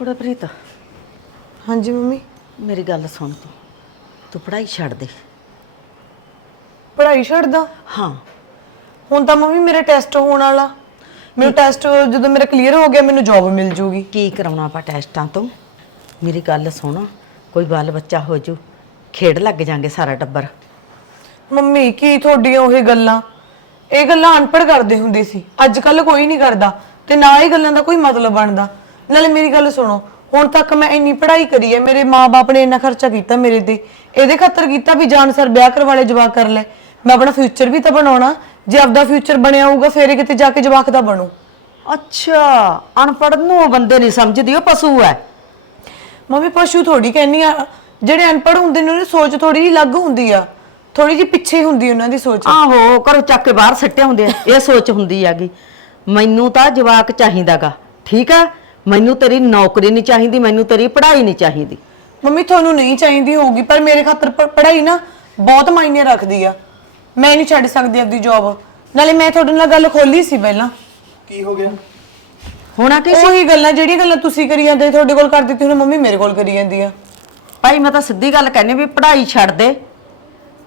ਕੁੜਾ ਪ੍ਰੀਤ? ਹਾਂਜੀ ਮੰਮੀ। ਮੇਰੀ ਗੱਲ ਸੁਣ ਤੂੰ। ਤੂੰ ਪੜ੍ਹਾਈ ਛੱਡ ਦੇ। ਪੜ੍ਹਾਈ ਛੱਡਦਾ ਹਾਂ। ਹੁਣ ਤਾਂ ਮੰਮੀ ਮੇਰੇ ਟੈਸਟ ਹੋਣ ਵਾਲਾ। ਮੈਨੂੰ ਟੈਸਟ ਜਦੋਂ ਮੇਰਾ ਕਲੀਅਰ ਹੋ ਗਿਆ ਮੈਨੂੰ ਜੌਬ ਮਿਲ ਜੂਗੀ। ਕੀ ਕਰਾਉਣਾ ਆਪਾਂ ਟੈਸਟਾਂ ਤੋਂ? ਮੇਰੀ ਗੱਲ ਸੁਣ। ਕੋਈ ਬਾਲ ਬੱਚਾ ਹੋ ਜੂ ਖੇਡ ਲੱਗ ਜਾਾਂਗੇ ਸਾਰਾ ਟੱਬਰ। ਮੰਮੀ ਕੀ ਤੁਹਾਡੀਆਂ ਉਹ ਗੱਲਾਂ? ਇਹ ਗੱਲਾਂ ਅਨਪੜ੍ਹ ਕਰਦੇ ਹੁੰਦੇ ਸੀ। ਅੱਜ ਕੱਲ ਕੋਈ ਨਹੀਂ ਕਰਦਾ ਤੇ ਨਾ ਇਹ ਗੱਲਾਂ ਦਾ ਕੋਈ ਮਤਲਬ ਬਣਦਾ। ਨਾਲੇ ਮੇਰੀ ਗੱਲ ਸੁਣੋ ਹੁਣ ਤੱਕ ਮੈਂ ਇੰਨੀ ਪੜ੍ਹਾਈ ਕਰੀ ਹੈ ਮੇਰੇ ਮਾਪੇ ਨੇ ਇੰਨਾ ਖਰਚਾ ਕੀਤਾ ਮੇਰੇ ਤੇ ਇਹਦੇ ਖਾਤਰ ਕੀਤਾ ਵੀ ਜਾਨ ਸਰ ਵਿਆਹ ਕਰਵਾਲੇ ਜਵਾਕ ਕਰ ਲੈ। ਮੈਂ ਆਪਣਾ ਫਿਊਚਰ ਵੀ ਤਾਂ ਬਣਾਉਣਾ ਜੇ ਆਪਦਾ ਫਿਊਚਰ ਬਣਿਆ ਹੋਊਗਾ ਫੇਰ ਇਹ ਕਿਤੇ ਜਾ ਕੇ ਜਵਾਕ ਦਾ ਬਣੂ। ਅੱਛਾ ਅਨਪੜ੍ਹ ਨੂੰ ਉਹ ਬੰਦੇ ਨਹੀਂ ਸਮਝਦੀ ਉਹ ਪਸ਼ੂ ਹੈ। ਮੰਮੀ ਪਸ਼ੂ ਥੋੜੀ ਕਹਿੰਨੀ ਆ ਜਿਹੜੇ ਅਨਪੜ੍ਹ ਹੁੰਦੇ ਨੇ ਉਹਨਾਂ ਦੀ ਸੋਚ ਥੋੜੀ ਜਿਹੀ ਅਲੱਗ ਹੁੰਦੀ ਆ। ਥੋੜੀ ਜਿਹੀ ਪਿੱਛੇ ਹੁੰਦੀ ਉਹਨਾਂ ਦੀ ਸੋਚ। ਆਹੋ ਘਰੋਂ ਚੱਕ ਕੇ ਬਾਹਰ ਸੱਟਿਆ ਹੁੰਦੇ ਆ ਇਹ ਸੋਚ ਹੁੰਦੀ ਹੈਗੀ। ਮੈਨੂੰ ਤਾਂ ਜਵਾਕ ਚਾਹੀਦਾਗਾ ਠੀਕ ਆ? ਮੈਨੂੰ ਤੇਰੀ ਨੌਕਰੀ ਨਹੀਂ ਚਾਹੀਦੀ ਮੈਨੂੰ ਤੇਰੀ ਪੜ੍ਹਾਈ ਨਹੀਂ ਚਾਹੀਦੀ। ਮੰਮੀ ਤੁਹਾਨੂੰ ਨਹੀਂ ਚਾਹੀਦੀ ਹੋਊਗੀ ਪਰ ਮੇਰੇ ਖਾਤਰ ਪ- ਪੜ੍ਹਾਈ ਨਾ ਬਹੁਤ ਮਾਇਨੇ ਰੱਖਦੀ ਆ। ਮੈਂ ਨਹੀਂ ਛੱਡ ਸਕਦੀ ਆਪਦੀ ਜੌਬ ਨਾਲੇ ਮੈਂ ਤੁਹਾਡੇ ਨਾਲ ਗੱਲ ਖੋਲੀ ਸੀ ਪਹਿਲਾਂ। ਕੀ ਹੋ ਗਿਆ? ਹੋਣਾ ਕੀ ਉਹੀ ਗੱਲਾਂ ਜਿਹੜੀਆਂ ਗੱਲਾਂ ਤੁਸੀਂ ਕਰੀ ਜਾਂਦੇ ਤੁਹਾਡੇ ਕੋਲ ਕਰ ਦਿੱਤੀ ਹੁਣ ਮੰਮੀ ਮੇਰੇ ਕੋਲ ਕਰੀ ਜਾਂਦੀ ਆ। ਭਾਈ ਮੈਂ ਤਾਂ ਸਿੱਧੀ ਗੱਲ ਕਹਿੰਨੀ ਵੀ ਪੜ੍ਹਾਈ ਛੱਡ ਦੇ।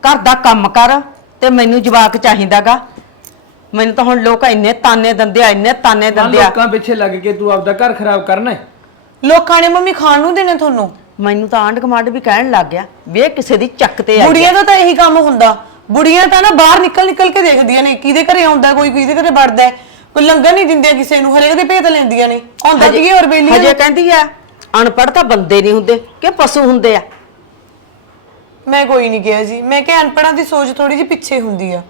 ਘਰ ਦਾ ਕੰਮ ਕਰ ਤੇ ਮੈਨੂੰ ਜਵਾਕ ਚਾਹੀਦਾਗਾ। ਮੈਨੂੰ ਤਾਂ ਹੁਣ ਲੋਕ ਇੰਨੇ ਤਾਨੇ ਦਿੰਦੇ ਆ ਇੰਨੇ ਤਾਨੇ ਦਿੰਦੇ ਆ। ਲੋਕਾਂ ਪਿੱਛੇ ਲੱਗ ਕੇ ਤੂੰ ਆਪਦਾ ਘਰ ਖਰਾਬ ਕਰਨਾ ਹੈ। ਲੋਕਾਂ ਨੇ ਮੰਮੀ ਖਾਣ ਨੂੰ ਦੇਣੇ ਤੁਹਾਨੂੰ? ਮੈਨੂੰ ਤਾਂ ਆਂਢ ਗੁਆਂਢ ਵੀ ਕਹਿਣ ਲੱਗ ਗਿਆ ਵੀ ਇਹ ਕਿਸੇ ਦੀ ਚੱਕ ਤੇ ਆ। ਬੁੜੀਆਂ ਦਾ ਤਾਂ ਇਹੀ ਕੰਮ ਹੁੰਦਾ। ਬੁੜੀਆਂ ਤਾਂ ਨਾ ਬਾਹਰ ਨਿਕਲ ਨਿਕਲ ਕੇ ਦੇਖਦੀਆਂ ਨੇ ਕਿਹਦੇ ਘਰੇ ਆਉਂਦਾ ਕੋਈ ਕਿਹਦੇ ਘਰੇ ਵੜਦਾ ਹੈ। ਕੋਈ ਲੰਗਰ ਨਹੀਂ ਦਿੰਦੇ ਕਿਸੇ ਨੂੰ ਹਰੇਕ ਦੇ ਭੇਤ ਲੈਂਦੀਆਂ ਨੇ। ਆਉਂਦਾ ਕੀ ਹੋਰ ਬੇਲੀ ਹਜੇ ਕਹਿੰਦੀ ਆ ਅਨਪੜ੍ਹ ਤਾਂ ਬੰਦੇ ਨਹੀਂ ਹੁੰਦੇ ਕਿ ਪਸ਼ੂ ਹੁੰਦੇ ਆ। ਮੈਂ ਕੋਈ ਨਹੀਂ ਕਿਹਾ ਜੀ। ਮੈਂ ਕਿਹਾ ਅਨਪੜਾਂ ਦੀ ਸੋਚ ਥੋੜੀ ਜਿਹੀ ਪਿੱਛੇ ਹੁੰਦੀ ਆ।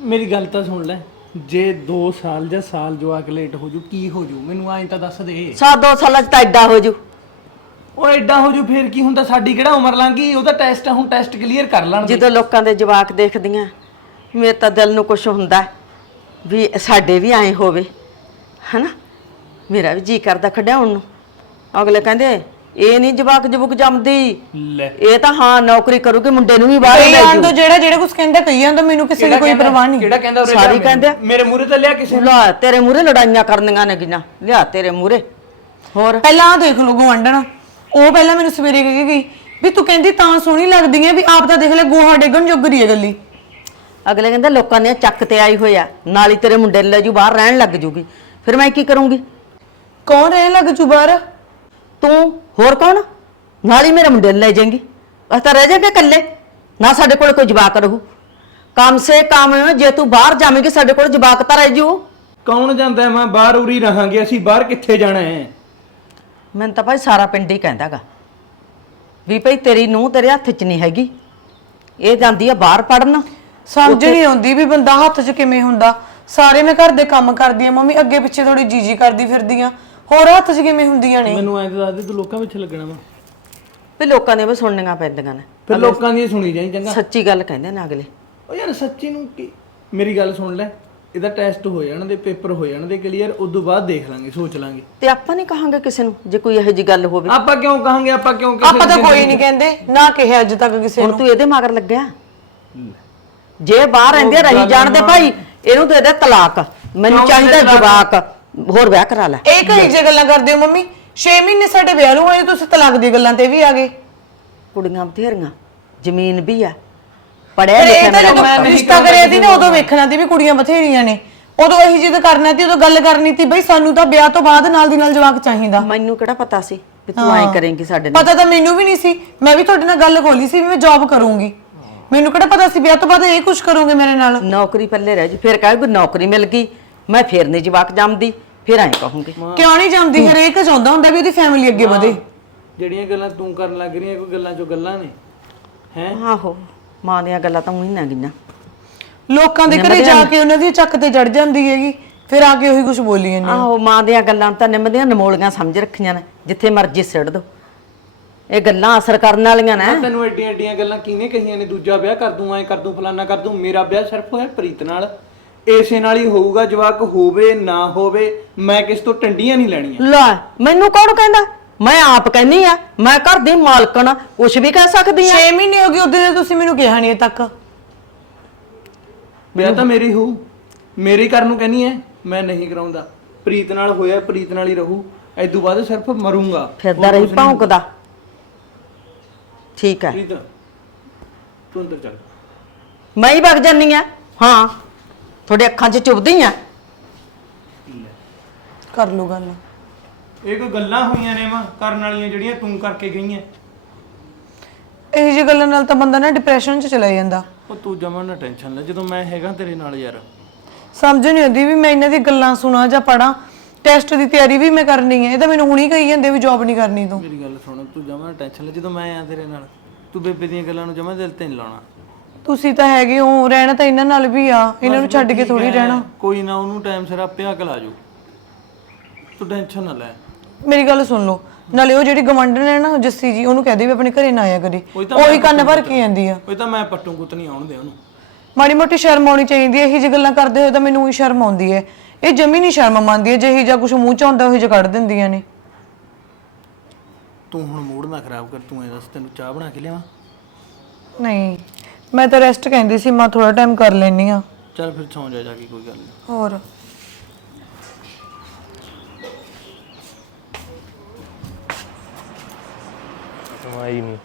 ਮੇਰੀ ਗੱਲ ਤਾਂ ਸੁਣ ਲੈ। ਜੇ 2 ਸਾਲ ਜਾਂ ਸਾਲ ਜਵਾਕ ਲੇਟ ਹੋ ਜੂ ਕੀ ਹੋ ਜੂ? ਮੈਨੂੰ ਐਂ ਤਾਂ ਦੱਸ ਦੇ। ਸਾ ਦੋ ਸਾਲਾਂ ਚ ਤਾਂ ਐਡਾ ਹੋ ਜੂ। ਉਹ ਐਡਾ ਹੋ ਜੂ ਫੇਰ ਕੀ ਹੁੰਦਾ? ਸਾਡੀ ਕਿਹੜਾ ਉਮਰ ਲੰਘੀ ਉਹਦਾ ਟੈਸਟ ਹੁਣ ਟੈਸਟ ਕਲੀਅਰ ਕਰ ਲੈਣ ਦੇ। ਜਦੋਂ ਲੋਕਾਂ ਦੇ ਜਵਾਕ ਦੇਖਦੀਆਂ ਮੇਰੇ ਤਾਂ ਦਿਲ ਨੂੰ ਕੁਝ ਹੁੰਦਾ ਹੈ ਵੀ ਸਾਡੇ ਵੀ ਐਂ ਹੋਵੇ। ਹਨਾ? ਮੇਰਾ ਵੀ ਜੀ ਕਰਦਾ ਖਡਾਉਣ ਨੂੰ। ਅਗਲੇ ਕਹਿੰਦੇ ਇਹ ਨਹੀਂ ਜਵਾਕ ਜਬੁਕ ਜੰਮਦੀ। ਲੈ। ਇਹ ਤਾਂ ਹਾਂ ਨੌਕਰੀ ਕਰੂਗੀ ਮੁੰਡੇ ਨੂੰ ਵੀ ਬਾਹਰ ਕਈ ਲੈ ਆਂ ਜੂ। ਤੋਂ ਜਿਹੜਾ ਜਿਹੜਾ ਕੁਝ ਕਹਿੰਦਾ ਕਈ ਆਂ ਤੋਂ ਮੈਨੂੰ ਕਿਸੇ ਦੀ ਕੋਈ ਪਰਵਾਹ ਨਹੀਂ। ਕਿਹੜਾ ਕਹਿੰਦਾ ਉਰੇ ਸਾਰੀ ਕਹਿੰਦੇ ਆ। ਮੇਰੇ ਮੂਹਰੇ ਤਾਂ ਲਿਆ ਕਿਸੇ ਨੇ? ਲਾ ਤੇਰੇ ਮੂਰੇ ਲੜਾਈਆਂ ਕਰਨੀਆਂ ਨੇ ਗਿਆਂ। ਲਿਆ ਤੇਰੇ ਮੂਰੇ ਹੋਰ? ਪਹਿਲਾਂ ਆਹ ਦੇਖ ਲਓ ਗਵਾਂਢਣ ਉਹ ਪਹਿਲਾਂ ਮੈਨੂੰ ਸਵੇਰੇ ਕਹਿ ਕੇ ਗਈ ਵੀ ਤੂੰ ਕਹਿੰਦੀ ਤਾਂ ਸੋਹਣੀ ਲੱਗਦੀ ਹੈ ਵੀ ਆਪ ਤਾਂ ਦੇਖ ਲੈ ਗੋਹਾ ਡੇਗਣ ਜੋਗਰੀ ਹੈ ਗੱਲੀ ਅਗਲੇ ਕਹਿੰਦੇ ਲੋਕਾਂ ਨੇ ਚੱਕ ਤੇ ਆਈ ਹੋਇਆ ਨਾਲ ਹੀ ਤੇਰੇ ਮੁੰਡੇ ਨੂੰ ਲੈ ਜੂ ਬਾਹਰ ਰਹਿਣ ਲੱਗ ਜੂਗੀ। ਫਿਰ ਮੈਂ ਕੀ ਕਰੂੰਗੀ? ਕੌਣ ਰਹਿਣ ਲੱਗ ਜੂ ਬਾਹਰ? ਤੂੰ ਹੋਰ ਕੌਣ? ਨਾਲ ਹੀ ਮੇਰੇ ਮੁੰਡੇ ਨੂੰ ਲੈ ਜਾਏਂਗੀ। ਅਸੀਂ ਤਾਂ ਰਹਿ ਜਾਗੇ ਇਕੱਲੇ। ਨਾ ਸਾਡੇ ਕੋਲ ਕੋਈ ਜਵਾਕ ਰਹੂ। ਕਮ ਸੇ ਕਮ ਜੇ ਤੂੰ ਬਾਹਰ ਜਾਵੇਂਗੀ ਸਾਡੇ ਕੋਲ ਜਵਾਕ ਤਾਂ ਰਹਿ ਜੂ। ਕੌਣ ਜਾਂਦਾ ਹੈ? ਮੈਂ ਬਾਹਰ ਉਰੀ ਰਹਾਂਗੇ। ਅਸੀਂ ਬਾਹਰ ਕਿੱਥੇ ਜਾਣਾ ਹੈ? ਮੈਨੂੰ ਤਾਂ ਭਾਈ ਸਾਰਾ ਪਿੰਡ ਹੀ ਕਹਿੰਦਾਗਾ ਵੀ ਭਾਈ ਤੇਰੀ ਨੂੰਹ ਤੇਰੇ ਹੱਥ 'ਚ ਨਹੀਂ ਹੈਗੀ। ਇਹ ਜਾਂਦੀ ਆ ਬਾਹਰ ਪੜਨ ਸਮਝ ਨਹੀਂ ਆਉਂਦੀ ਵੀ ਬੰਦਾ ਹੱਥ 'ਚ ਕਿਵੇਂ ਹੁੰਦਾ। ਸਾਰੇ ਮੈਂ ਘਰ ਦੇ ਕੰਮ ਕਰਦੀ ਆ ਮੰਮੀ ਅੱਗੇ ਪਿੱਛੇ ਥੋੜੀ ਜੀਜੀ ਕਰਦੀ ਫਿਰਦੀ ਆ ਹੋਰ ਹੱਥ 'ਚ ਕਿਵੇਂ ਹੁੰਦੀਆਂ ਨੇ? ਮੈਨੂੰ ਐਂ ਤਾਂ ਦੱਸ ਦੇ ਤੂੰ ਲੋਕਾਂ ਵਿੱਚ ਲੱਗਣਾ ਵਾ। ਵੀ ਲੋਕਾਂ ਦੀਆਂ ਵੀ ਸੁਣਨੀਆਂ ਪੈਂਦੀਆਂ ਨੇ। ਫਿਰ ਲੋਕਾਂ ਦੀ ਸੁਣੀ ਜਾਈ ਚੰਗਾ। ਸੱਚੀ ਗੱਲ ਕਹਿੰਦੇ ਨੇ ਅਗਲੇ। ਉਹ ਯਾਰ ਸੱਚੀ ਨੂੰ ਕੀ ਮੇਰੀ ਗੱਲ ਸੁਣ ਲੈ ਇਹਦਾ ਟੈਸਟ ਹੋ ਜਾਣ ਦੇ ਪੇਪਰ ਹੋ ਜਾਣ ਦੇ ਕਲੀਅਰ ਉਦੋਂ ਬਾਅਦ ਦੇਖ ਲਾਂਗੇ ਸੋਚ ਲਾਂਗੇ। ਤੇ ਆਪਾਂ ਨਹੀਂ ਕਹਾਂਗੇ ਕਿਸੇ ਨੂੰ ਜੇ ਕੋਈ ਇਹੋ ਜੀ ਗੱਲ ਹੋਵੇ। ਆਪਾਂ ਕਿਉਂ ਕਹਾਂਗੇ ਆਪਾਂ ਕਿਉਂ ਕਿਸੇ ਆਪਾਂ ਤਾਂ ਕੋਈ ਨਹੀਂ ਕਹਿੰਦੇ ਨਾ ਕਿਹਾ ਅੱਜ ਤੱਕ ਕਿਸੇ ਹੁਣ ਨੂੰ। ਤੂੰ ਇਹਦੇ ਮਗਰ ਲੱਗਿਆ। ਜੇ ਬਾਹਰ ਰਹਿੰਦੇ ਰਹੀ ਜਾਣ ਦੇ ਭਾਈ ਇਹਨੂੰ ਦੇ ਦੇ ਤਲਾਕ। ਮੈਨੂੰ ਚਾਹੀਦਾ ਜਵਾਕ। ਹੋਰ ਵਿਆਹ ਕਰਾ ਲੈ। ਇਹ ਕਈ ਜੇ ਗੱਲਾਂ ਕਰਦੇ ਹੋ ਮੰਮੀ 6 ਮਹੀਨੇ ਸਾਡੇ ਵਿਆਹ ਨੂੰ ਹੋਏ ਤੁਸੀਂ ਤਲਾਕ ਦੀ ਗੱਲਾਂ ਤੇ ਵੀ ਆ ਗਏ। ਕੁੜੀਆਂ ਬਥੇਰੀਆਂ ਜ਼ਮੀਨ ਵੀ ਆ। ਪੜਿਆ ਲਿਖਿਆ ਇਹ ਤਾਂ ਮੇਰਾ ਜਦੋਂ ਮੁੰਡਾ। ਰਿਸ਼ਤਾ ਕਰਿਆ ਸੀ ਨਾ ਉਦੋਂ ਵੇਖਣਾ ਸੀ ਵੀ ਕੁੜੀਆਂ ਬਥੇਰੀਆਂ ਨੇ। ਉਦੋਂ ਇਹੀ ਜਿੱਦ ਕਰਨਾ ਸੀ ਉਦੋਂ ਗੱਲ ਕਰਨੀ ਸੀ ਬਈ ਸਾਨੂੰ ਤਾਂ ਵਿਆਹ ਤੋਂ ਬਾਅਦ ਨਾਲ ਦੀ ਨਾਲ ਜਵਾਕ ਚਾਹੀਦਾ। ਮੈਨੂੰ ਕਿਹੜਾ ਪਤਾ ਸੀ ਵੀ ਤੂੰ ਐਂ ਕਰੇਂਗੀ ਸਾਡੇ ਨਾਲ? ਪਤਾ ਤਾਂ ਮੈਨੂੰ ਵੀ ਨਹੀਂ ਸੀ। ਮੈਂ ਵੀ ਤੁਹਾਡੇ ਨਾਲ ਗੱਲ ਖੋਲੀ ਸੀ ਵੀ ਮੈਂ ਜੌਬ ਕਰੂੰਗੀ। ਮੈਨੂੰ ਕਿਹੜਾ ਪਤਾ ਸੀ ਵਿਆਹ ਤੋਂ ਬਾਅਦ ਇਹ ਕੁਝ ਕਰੋਗੇ ਮੇਰੇ ਨਾਲ? ਨੌਕਰੀ ਪੱਲੇ ਰਹਿ ਜੀ। ਫਿਰ ਕਹੇ ਵੀ ਨੌਕਰੀ ਮਿਲ ਗਈ। ਮੈਂ ਫੇਰ ਨਹੀਂ ਜਵਾਕ ਜੰਮਦੀ ਫਿਰ ਐਂ ਕਹੂੰਗੀ। ਕਿਉਂ ਨਹੀਂ ਜਾਂਦੀ ਹਰੇਕ ਚਾਹੁੰਦਾ ਹੁੰਦਾ ਵੀ ਉਹਦੀ ਫੈਮਿਲੀ ਅੱਗੇ ਵਧੇ। ਜਿਹੜੀਆਂ ਗੱਲਾਂ ਤੂੰ ਕਰਨ ਲੱਗ ਰਹੀ ਹੈ ਕੋਈ ਗੱਲਾਂ ਚੋਂ ਗੱਲਾਂ ਨੇ। ਹੈ? ਆਹੋ ਮਾਂ ਦੀਆਂ ਗੱਲਾਂ ਤਾਂ ਉਹੀ ਨਾ ਗਈਆਂ ਲੋਕਾਂ ਦੇ ਘਰੇ ਜਾ ਕੇ ਉਹਨਾਂ ਦੀ ਚੱਕ ਤੇ ਚੜ ਜਾਂਦੀ ਹੈਗੀ ਫਿਰ ਆ ਕੇ ਉਹੀ ਕੁਝ ਬੋਲੀ ਜਾਂਦੀ ਆਹੋ ਮਾਂ ਦੀਆਂ ਗੱਲਾਂ ਤਾਂ ਨਿੰਮਦੀਆਂ ਨਮੋਲੀਆਂ ਸਮਝ ਰੱਖੀਆਂ ਨੇ ਜਿੱਥੇ ਮਰਜ਼ੀ ਸਿੱਟ ਦੋ। ਇਹ ਗੱਲਾਂ ਅਸਰ ਕਰਨ ਵਾਲੀਆਂ ਨੇ। ਤੈਨੂੰ ਐਡੀਆਂ ਐਡੀਆਂ ਗੱਲਾਂ ਕਿਹਨੇ ਕਹੀਆਂ ਨੇ? ਦੂਜਾ ਵਿਆਹ ਕਰ ਦੂੰ ਐਂ ਕਰ ਦੂੰ ਫਲਾਨਾ ਕਰ ਦੂੰ ਮੇਰਾ ਵਿਆਹ ਸਿਰਫ ਹੋਇਆ ਪ੍ਰੀਤ ਨਾਲ। ਏਸੇ ਨਾਲ ਹੀ ਹੋਊਗਾ ਜਵਾਕ ਹੋਵੇ ਨਾ ਹੋਵੇ ਮੈਂ ਕਿਸ ਤੋਂ ਟੰਡੀਆਂ ਨਹੀਂ ਲੈਣੀਆਂ। ਲੈ ਮੈਨੂੰ ਕੌਣ ਕਹਿੰਦਾ? ਮੈਂ ਆਪ ਕਹਿੰਨੀ ਆ ਮੈਂ ਘਰ ਦੀ ਮਾਲਕਣ ਕੁਛ ਵੀ ਕਹਿ ਸਕਦੀ ਆ। 6 ਮਹੀਨੇ ਹੋ ਗਏ ਉਦੋਂ ਦੇ ਤੁਸੀਂ ਮੈਨੂੰ ਕਿਹਾ ਨਹੀਂ ਤੱਕ। ਵਿਆਹ ਤਾਂ ਮੇਰੀ ਹੋਊ ਮੇਰੀ ਕਰਨ ਨੂੰ ਕਹਿੰਨੀ ਐ ਮੈਂ ਨਹੀਂ ਕਰਾਉਂਦਾ। ਪ੍ਰੀਤ ਨਾਲ ਹੋਇਆ ਪ੍ਰੀਤ ਨਾਲ ਹੀ ਰਹੂ ਐਦੋਂ ਬਾਅਦ ਸਿਰਫ ਮਰੂੰਗਾ। ਫਿਰਦਾ ਰਹੀ ਭੌਂਕਦਾ। ਠੀਕ ਹੈ ਪ੍ਰੀਤ ਤੂੰ ਅੰਦਰ ਚੱਲ। ਮੈਂ ਹੀ ਵਗ ਜਾਨੀ ਆ ਹਾਂ। ਤੁਹਾਡੇ ਅੱਖਾਂ 'ਚ ਚੁਭਦੀ ਆ? ਕਰ ਲਓ ਗੱਲ। ਇਹ ਕੋਈ ਗੱਲਾਂ ਹੋਈਆਂ ਨੇ ਮਾਂ ਕਰਨ ਵਾਲੀਆਂ ਜਿਹੜੀਆਂ ਤੂੰ ਕਰਕੇ ਗਈਆਂ। ਇਹ ਜਿਹੀ ਗੱਲਾਂ ਨਾਲ ਤਾਂ ਬੰਦਾ ਨਾ ਡਿਪਰੈਸ਼ਨ 'ਚ ਚਲਾ ਜਾਂਦਾ। ਉਹ ਤੂੰ ਜਮਾ ਨਾ ਟੈਨਸ਼ਨ ਲੈ ਜਦੋਂ ਮੈਂ ਹੈਗਾ ਤੇਰੇ ਨਾਲ ਯਾਰ। ਸਮਝ ਨਹੀਂ ਆਉਂਦੀ ਵੀ ਮੈਂ ਇਹਨਾਂ ਦੀ ਗੱਲਾਂ ਸੁਣਾ ਜਾਂ ਪੜਾਂ ਟੈਸਟ ਦੀ ਤਿਆਰੀ ਵੀ ਮੈਂ ਕਰਨੀ ਹੈ ਇਹ ਤਾਂ ਮੈਨੂੰ ਹੁਣੀ ਕਹੀ ਜਾਂਦੇ ਵੀ ਜੌਬ ਨਹੀਂ ਕਰਨੀ ਤੂੰ। ਮੇਰੀ ਗੱਲ ਸੁਣ ਤੂੰ ਜਮਾ ਨਾ ਟੈਨਸ਼ਨ ਲੈ ਜਦੋਂ ਮੈਂ ਆ ਤੇਰੇ ਨਾਲ ਤੂੰ ਬੇਬੇ ਦੀਆਂ ਗੱਲਾਂ ਨੂੰ ਜਮਾ ਦਿਲ ਤੇ ਨਹੀਂ ਲਾਉਣਾ। ਤੁਸੀਂ ਤਾਂ ਹੈਗੇ ਹੋ ਰਹਿਣਾ ਤਾਂ ਇਹਨਾਂ ਨਾਲ ਵੀ ਆ ਇਹਨਾਂ ਨੂੰ ਛੱਡ ਕੇ ਥੋੜੀ ਰਹਿਣਾ। ਕੋਈ ਨਾ ਉਹਨੂੰ ਟਾਈਮ ਸਿਰ ਆਪੇ ਅਕਲ ਆ ਜਾਊ ਤੂੰ ਟੈਨਸ਼ਨ ਨਾ ਲੈ। ਮੇਰੀ ਗੱਲ ਸੁਣ ਲਓ ਨਾਲੇ ਉਹ ਜਿਹੜੀ ਗਵੰਡਨ ਹੈ ਨਾ ਜੱਸੀ ਜੀ ਉਹਨੂੰ ਕਹਦੇ ਵੀ ਆਪਣੇ ਘਰੇ ਨਾ ਆਇਆ ਕਰੇ। ਉਹੀ ਤਾਂ ਉਹੀ ਕੰਨ ਭਰ ਕੇ ਜਾਂਦੀ ਆ। ਉਹ ਤਾਂ ਮੈਂ ਪੱਟੂ ਕੁੱਤ ਨਹੀਂ ਆਉਣ ਦੇ ਉਹਨੂੰ। ਮਾੜੀ ਮੋਟੀ ਸ਼ਰਮ ਆਉਣੀ ਚਾਹੀਦੀ ਹੈ ਇਹੀ ਜਿਹੀ ਗੱਲਾਂ ਕਰਦੇ ਹੋਏ ਤਾਂ ਮੈਨੂੰ ਹੀ ਸ਼ਰਮ ਆਉਂਦੀ ਹੈ। ਇਹ ਜਮੀ ਨਹੀਂ ਸ਼ਰਮ ਮੰਨਦੀ ਹੈ ਜਿਹੀ ਜਾਂ ਕੁਝ ਮੂੰਹ ਚ ਆਉਂਦਾ ਉਹੀ ਜਿਹਾ ਕੱਢ ਦਿੰਦੀਆਂ ਨੇ। ਤੂੰ ਹੁਣ ਮੂਡ ਨਾ ਖਰਾਬ ਕਰ ਤੂੰ ਇਹ ਦੱਸ ਤੈਨੂੰ ਚਾਹ ਬਣਾ ਕੇ ਲਿਆਵਾਂ? ਨਹੀਂ। ਮੈਂ ਤਾਂ ਰੈਸਟ ਕਹਿੰਦੀ ਸੀ ਮੈਂ ਥੋੜਾ ਟਾਈਮ ਕਰ ਲੈਣੀ ਆ ਚੱਲ ਫਿਰ ਸੌਂ ਜਾ ਜਾ ਕੇ ਕੋਈ ਗੱਲ ਨਹੀਂ। ਹੋਰ? ਆਈ ਨਹੀਂ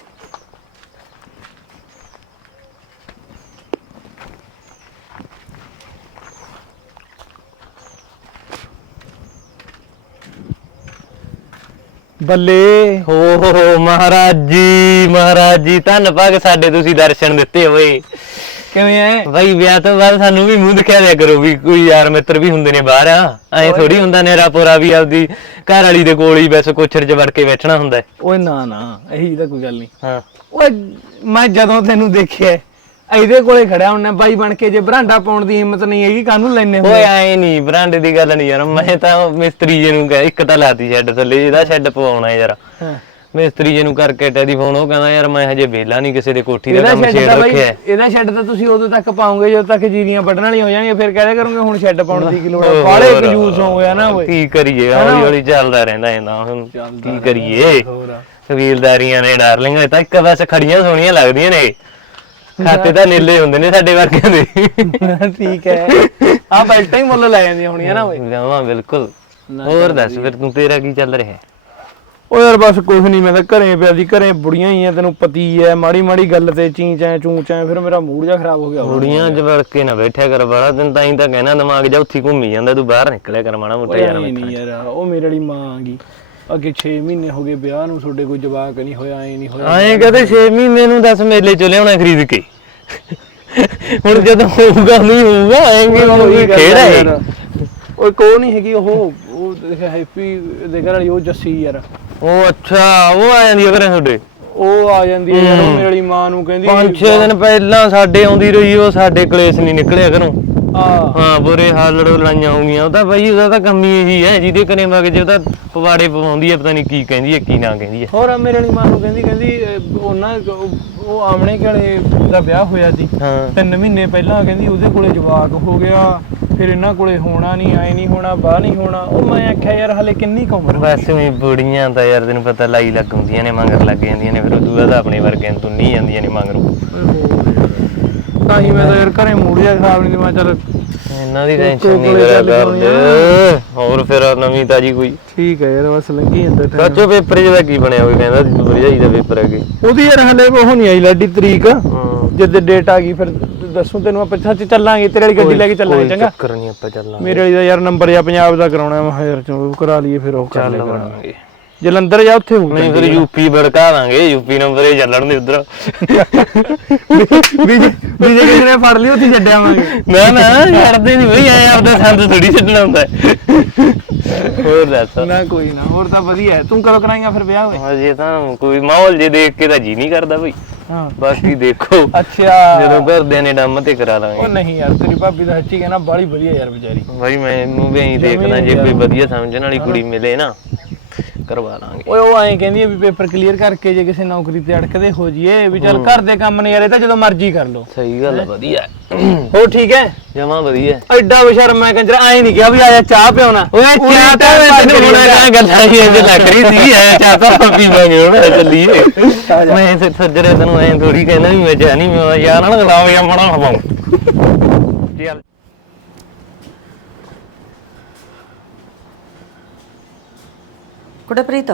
ਬੱਲੇ। ਹੋ ਹੋ ਹੋ ਮਹਾਰਾਜ ਜੀ ਮਹਾਰਾਜ ਜੀ ਧੰਨ ਭਾਗ ਸਾਡੇ ਤੁਸੀਂ ਦਰਸ਼ਨ ਦਿੱਤੇ ਹੋਏ ਕਿਵੇਂ ਐ? ਬਈ ਵਿਆਹ ਤੋਂ ਬਾਅਦ ਸਾਨੂੰ ਵੀ ਮੂੰਹ ਦਿਖਾ ਦਿਆ ਕਰੋ ਵੀ ਕੋਈ ਯਾਰ ਮਿੱਤਰ ਵੀ ਹੁੰਦੇ ਨੇ ਬਾਹਰ ਆ ਐ ਥੋੜੀ ਹੁੰਦਾ ਨੇਰਾ ਪੋਰਾ ਵੀ ਆਪਦੀ ਘਰ ਵਾਲੀ ਦੇ ਕੋਲ ਹੀ ਬਸ ਕੋਛੜ 'ਚ ਵੜ ਕੇ ਬੈਠਣਾ ਹੁੰਦਾ। ਹੈ। ਓਏ ਨਾ ਨਾ ਇਹੀ ਤਾਂ ਕੋਈ ਗੱਲ ਨਹੀਂ ਹਾਂ। ਓਏ ਮੈਂ ਜਦੋਂ ਤੈਨੂੰ ਦੇਖਿਆ ਇਹਦੇ ਕੋਲੇ ਖੜਿਆ ਹੁੰਨਾ ਬਾਈ ਬਣ ਕੇ ਜੇ ਬਰਾਂਡਾ ਪਾਉਣ ਦੀ ਹਿੰਮਤ ਨਹੀਂ ਹੈਗੀ ਕਾਹਨੂੰ ਲੈਨੇ ਓਏ ਐ ਨਹੀਂ ਬਰਾਂਡੇ ਦੀ ਗੱਲ ਨਹੀਂ ਯਾਰ ਮੈਂ ਤਾਂ ਮਿਸਤਰੀ ਜੀ ਨੂੰ ਕਿਹਾ ਇੱਕ ਤਾਂ ਲਾਤੀ ਸ਼ੈੱਡ ਥੱਲੇ ਇਹਦਾ ਸ਼ੈੱਡ ਪਵਾਉਣਾ ਯਾਰ। ਹਾਂ। ਮਿਸਤਰੀ ਜੀ ਨੂੰ ਕਰਕੇ ਟੈਲੀਫੋਨ ਉਹ ਕਹਿੰਦਾ ਯਾਰ ਮੈਂ ਹਜੇ ਵਿਹਲਾ ਨਹੀਂ ਕਿਸੇ ਦੇ ਕੋਠੀ ਦਾ ਕੰਮ ਛੇੜ ਰੱਖਿਆ। ਇਹਦਾ ਸ਼ੈੱਡ ਤਾਂ ਤੁਸੀਂ ਉਦੋਂ ਤੱਕ ਪਾਉਂਗੇ ਜਦੋਂ ਤੱਕ ਜੀਰੀਆਂ ਵੱਢਣ ਵਾਲੀਆਂ ਹੋ ਜਾਣਗੀਆਂ ਫਿਰ ਕਹਦੇ ਕਰੋਗੇ ਹੁਣ ਸ਼ੈੱਡ ਪਾਉਣ ਦੀ ਕੀ ਲੋੜ ਹੈ। ਬਾਲੇ ਕੰਜੂਸ ਹੋ ਗਿਆ ਨਾ ਓਏ। ਕੀ ਕਰੀਏ ਹੌਲੀ ਹੌਲੀ ਚੱਲਦਾ ਰਹਿੰਦਾ ਇਹਦਾ ਹੁਣ ਕੀ ਕਰੀਏ? ਕਬੀਲਦਾਰੀਆਂ ਨੇ ਡਾਰਲਿੰਗ ਇਹ ਤਾਂ ਇੱਕ ਵੈਸੇ ਖੜੀਆਂ ਸੋਹਣੀਆਂ ਲੱਗਦੀਆਂ ਨੇ। ਖਾਤੇ ਤਾਂ ਨੀਲੇ ਹੁੰਦੇ ਨੇ ਸਾਡੇ ਵਰਗਿਆਂ ਦੇ। ਠੀਕ ਹੈ। ਆ ਬੈਲਟਾਂ ਹੀ ਮੁੱਲ ਲੈ ਜਾਂਦੀਆਂ ਹੋਣੀਆਂ ਨਾ ਓਏ ਜਾਵਾਂ ਬਿਲਕੁਲ। ਹੋਰ ਦੱਸ ਫਿਰ ਤੂੰ ਤੇਰਾ ਕੀ ਚੱਲ ਰਿਹਾ? ਓ ਯਾਰ ਬਸ ਕੁਝ ਨਹੀਂ ਮੈਂ ਤਾਂ ਘਰੇ ਪਿਆ ਸੀ ਘਰੇ ਬੁੜੀਆਂ ਹੀ ਆ ਤੈਨੂੰ ਪਤੀ ਐ ਮਾੜੀ ਮਾੜੀ ਗੱਲ ਤੇ ਚੀਂ ਚੈਂ ਚੂੰ ਚੈਂ ਫਿਰ ਮੇਰਾ ਮੂਡ ਜਿਹਾ ਖਰਾਬ ਹੋ ਗਿਆ। ਕੁੜੀਆਂ ਚ ਵੜ ਕੇ ਨਾ ਬੈਠਿਆ ਕਰ ਬੜਾ ਦਿਨ ਤਾਂ ਹੀ ਤਾਂ ਕਹਿਣਾ ਦਿਮਾਗ ਜਾ ਉੱਥੀ ਘੁੰਮੀ ਜਾਂਦਾ ਤੂੰ ਬਾਹਰ ਨਿਕਲਿਆ ਕਰ ਮਾੜਾ ਮੋਟਾ ਯਾਰ ਨਹੀਂ ਨਹੀਂ ਯਾਰ ਉਹ ਮੇਰੇ ਵਾਲੀ ਮਾਂ ਆ ਗਈ। ਅੱਗੇ 6 ਮਹੀਨੇ ਹੋ ਗਏ ਵਿਆਹ ਨੂੰ ਤੁਹਾਡੇ ਕੋਈ ਜਵਾਕ ਨਹੀਂ ਹੋਇਆ ਐ ਨਹੀਂ ਹੋਇਆ। ਆਏ ਕਹਦੇ 6 ਮਹੀਨੇ ਨੂੰ 10 ਮੇਲੇ ਚ ਲਿਆਉਣਾ ਖਰੀਦ ਕੇ। ਹੁਣ ਜਦੋਂ ਹੋਊਗਾ ਨਹੀਂ ਹੋਊਗਾ ਆਏਂਗੇ ਕੋਈ ਖੇੜਾ ਹੈ ਓਏ ਕੋ ਨਹੀਂ ਹੈਗੀ ਉਹ ਉਹ ਦੇਖ ਹੈਪੀ ਦੇ ਘਰ ਵਾਲੀ ਉਹ ਜੱਸੀ ਯਾਰ। ਉਹ ਅੱਛਾ ਉਹ ਆ ਜਾਂਦੀ ਘਰੇ ਤੁਹਾਡੇ? ਉਹ ਆ ਜਾਂਦੀ ਹੈ ਯਾਰ ਉਹ ਮੇਰੇ ਵਾਲੀ ਮਾਂ ਨੂੰ ਕਹਿੰਦੀ ਪੰਜ ਛੇ ਦਿਨ ਪਹਿਲਾਂ ਸਾਡੇ ਆਉਂਦੀ ਰਹੀ ਉਹ ਸਾਡੇ ਕਲੇਸ਼ ਨਹੀਂ ਨਿਕਲਿਆ ਘਰੋਂ। ਆ ਹਾਂ ਬੁਰੇ ਹਾਲ ਲੜੋ ਲਾਈਆਂ ਹੋਈਆਂ ਉਹ ਤਾਂ ਬਈ ਉਹਦਾ ਤਾਂ ਕੰਮ ਹੀ ਇਹੀ ਹੈ ਜਿਹਦੇ ਕਨੇ ਮਗ ਜੇ ਉਹਦਾ ਪਵਾੜੇ ਪਵਾਉਂਦੀ ਹੈ ਪਤਾ ਨਹੀਂ ਕੀ ਕਹਿੰਦੀ ਹੈ ਕੀ ਨਾ ਕਹਿੰਦੀ ਹੈ। ਹੋਰ ਆ ਮੇਰੇ ਵਾਲੀ ਮਾਂ ਨੂੰ ਕਹਿੰਦੀ ਕਹਿੰਦੀ ਅਹ, ਉਹਨਾਂ ਉਹ- ਉਹ ਆਮਣੇ ਘਰੇ ਦਾ ਵਿਆਹ ਹੋਇਆ ਸੀ ਹਾਂ। ਤਿੰਨ ਮਹੀਨੇ ਪਹਿਲਾਂ ਕਹਿੰਦੀ ਉਹਦੇ ਕੋਲੇ ਜਵਾਕ ਹੋ ਗਿਆ ਫਿਰ ਇਹਨਾਂ ਕੋਲੇ ਹੋਣਾ ਨਹੀਂ ਆਏ ਨਹੀਂ ਹੋਣਾ ਬਾਹ ਨਹੀਂ ਹੋਣਾ। ਉਹ ਮੈਂ ਆਖਿਆ ਯਾਰ ਹਲੇ ਕਿੰਨੀ ਕੁ ਉਮਰ ਵੈਸੇ ਵੀ ਬੁੜੀਆਂ ਤਾਂ ਯਾਰ ਤੈਨੂੰ ਪਤਾ ਲਾਈ ਲੱਗ ਹੁੰਦੀਆਂ ਨੇ ਮੰਗਰ ਲੱਗ ਜਾਂਦੀਆਂ ਨੇ ਫਿਰ ਉਹ ਦੂਆ ਤਾਂ ਆਪਣੇ ਵਰਗੇ ਨੂੰ ਤੁੰਨੀ ਜਾਂਦੀਆਂ ਨੇ ਮੰਗਰੂ। ਤਾਂ ਹੀ ਮੈਂ ਤਾਂ ਯਾਰ ਘਰੇ ਮੂਡ ਜਿਹਾ ਖਰਾਬ ਨਹੀਂ ਤੇ ਮੈਂ ਚੱਲ ਇਹਨਾਂ ਦੀ ਟੈਨਸ਼ਨ ਨਹੀਂ ਕਰਿਆ ਕਰਦੇ ਹੋਰ ਫਿਰ ਨਵੀਂ ਤਾਜੀ ਕੋਈ? ਠੀਕ ਹੈ ਯਾਰ ਬਸ ਲੰਘੀ ਜਾਂਦਾ time। ਸੱਚੋ ਪੇਪਰ ਜਿਹਦਾ ਕੀ ਬਣਿਆ ਹੋਵੇ ਕਹਿੰਦਾ ਸੀ ਭਰਜਾਈ ਦਾ ਪੇਪਰ ਹੈਗੇ ਉਹਦੀ ਯਾਰ ਹਲੇ ਉਹ ਨਹੀਂ ਆਈ ਲੱਡੀ ਤਰੀਕ। ਜਦ ਡੇਟ ਆ ਗਈ ਫਿਰ ਦੱਸੂ ਤੈਨੂੰ ਆਪਾਂ ਸੱਚ ਚੱਲਾਂਗੇ ਤੇਰੇ ਵਾਲੀ ਗੱਡੀ ਲੈ ਕੇ ਚੱਲਾਂਗੇ ਕੋਈ ਚੰਗਾ? ਚੱਕਰ ਨਹੀਂ ਆਪਾਂ ਚੱਲਾਂਗੇ। ਮੇਰੇ ਵਾਲੀ ਦਾ ਯਾਰ ਨੰਬਰ ਜਾਂ ਪੰਜਾਬ ਦਾ ਕਰਾਉਣਾ ਮੈਂ ਯਾਰ ਚਲੋ ਕਰਾ ਲਈਏ ਫਿਰ ਉਹ ਕਰ ਬਣਾਂਗੇ ਜਲੰਧਰ ਜਾਂ ਉੱਥੇ ਹੋਊ ਨਹੀਂ ਫਿਰ ਯੂਪੀ ਭੜਕਾ ਦਾਂਗੇ ਯੂਪੀ ਨੰਬਰ ਇਹ ਚੱਲਣ ਦੇ ਉਧਰ। ਵਿਜੇ ਵਿਜੇ ਕਿਸੇ ਨੇ ਫੜ ਲਈ ਉੱਥੇ ਛੱਡਿਆਵਾਂਗੇ ਨਾ ਨਾ ਕਰਦੇ ਨਹੀਂ ਬਈ ਐ ਆਪਦਾ ਸੰਦ ਥੋੜੀ ਛੱਡਣਾ ਹੁੰਦਾ। ਹੈ। ਹੋਰ ਦੱਸ। ਨਾ ਕੋਈ ਨਾ ਹੋਰ ਤਾਂ ਵਧੀਆ ਹੈ। ਤੂੰ ਕਦੋਂ ਕਰਾਏਗਾ ਫਿਰ ਵਿਆਹ ਓਏ ਹਜੇ ਤਾਂ ਕੋਈ ਮਾਹੌਲ ਜੇ ਦੇਖ ਕੇ ਤਾਂ ਜੀ ਨਹੀਂ ਕਰਦਾ ਬਈ। ਹਾਂ। ਬਾਕੀ ਦੇਖੋ ਅੱਛਾ। ਜਦੋਂ ਘਰਦਿਆਂ ਨੇ ਡੰਮ ਤੇ ਕਰਾ ਉਹ ਲਾਂਗੇ ਨਹੀਂ ਯਾਰ ਤੇਰੀ ਭਾਬੀ ਦਾ ਸੱਚੀ ਕਹਿਣਾ ਬਾਲੀ ਵਧੀਆ ਯਾਰ ਵਿਚਾਰੀ। ਬਈ ਮੈਨੂੰ ਵੀ ਐਂ ਦੇਖਦਾ ਜੇ ਕੋਈ ਵਧੀਆ ਸਮਝਣ ਵਾਲੀ ਕੁੜੀ ਮਿਲੇ ਨਾ। ਕਰਵਾ ਲਾਂਗੇ। ਓਏ ਉਹ ਐਂ ਕਹਿੰਦੀ ਆ ਵੀ ਪੇਪਰ ਕਲੀਅਰ ਕਰਕੇ ਜੇ ਕਿਸੇ ਨੌਕਰੀ ਤੇ ਅੜਕਦੇ ਹੋ ਜੀਏ ਵੀ ਚੱਲ ਘਰ ਦੇ ਕੰਮ ਨੇ ਯਾਰ ਇਹ ਤਾਂ ਜਦੋਂ ਮਰਜ਼ੀ ਕਰ ਲਓ। ਸਹੀ ਗੱਲ ਆ, ਵਧੀਆ। ਹੋ ਠੀਕ ਹੈ? ਜਮਾ ਵਧੀਆ। ਐਡਾ ਬਸ਼ਰਮ ਮੈਂ ਕੰਜਰ ਐਂ ਨਹੀਂ ਕਿਹਾ ਵੀ ਆਇਆ ਚਾਹ ਪਿਉਣਾ। ਓਏ ਚਾਹ ਤਾਂ ਮੈਂ ਤੈਨੂੰ ਹੁਣ ਕਹਾਂ ਗੱਲਾਂ ਹੀ ਇੰਜ ਲੱਗ ਰਹੀ ਸੀ ਐ ਚਾਹ ਤਾਂ ਪੀਵਾਂਗੇ ਹੁਣ ਚੱਲੀਏ। ਮੈਂ ਇਸੇ ਸੱਜਰੇ ਤੈਨੂੰ ਐਂ ਥੋੜੀ ਕਹਿੰਦਾ ਵੀ ਮੈਂ ਚਾਹ ਨਹੀਂ ਮੈਂ ਯਾਰ ਨਾਲ ਗਲਾਵ ਜਾਂ ਬਣਾ ਖਵਾਉਂ ਚੱਲ ਕੁੜੇ ਪ੍ਰੀਤ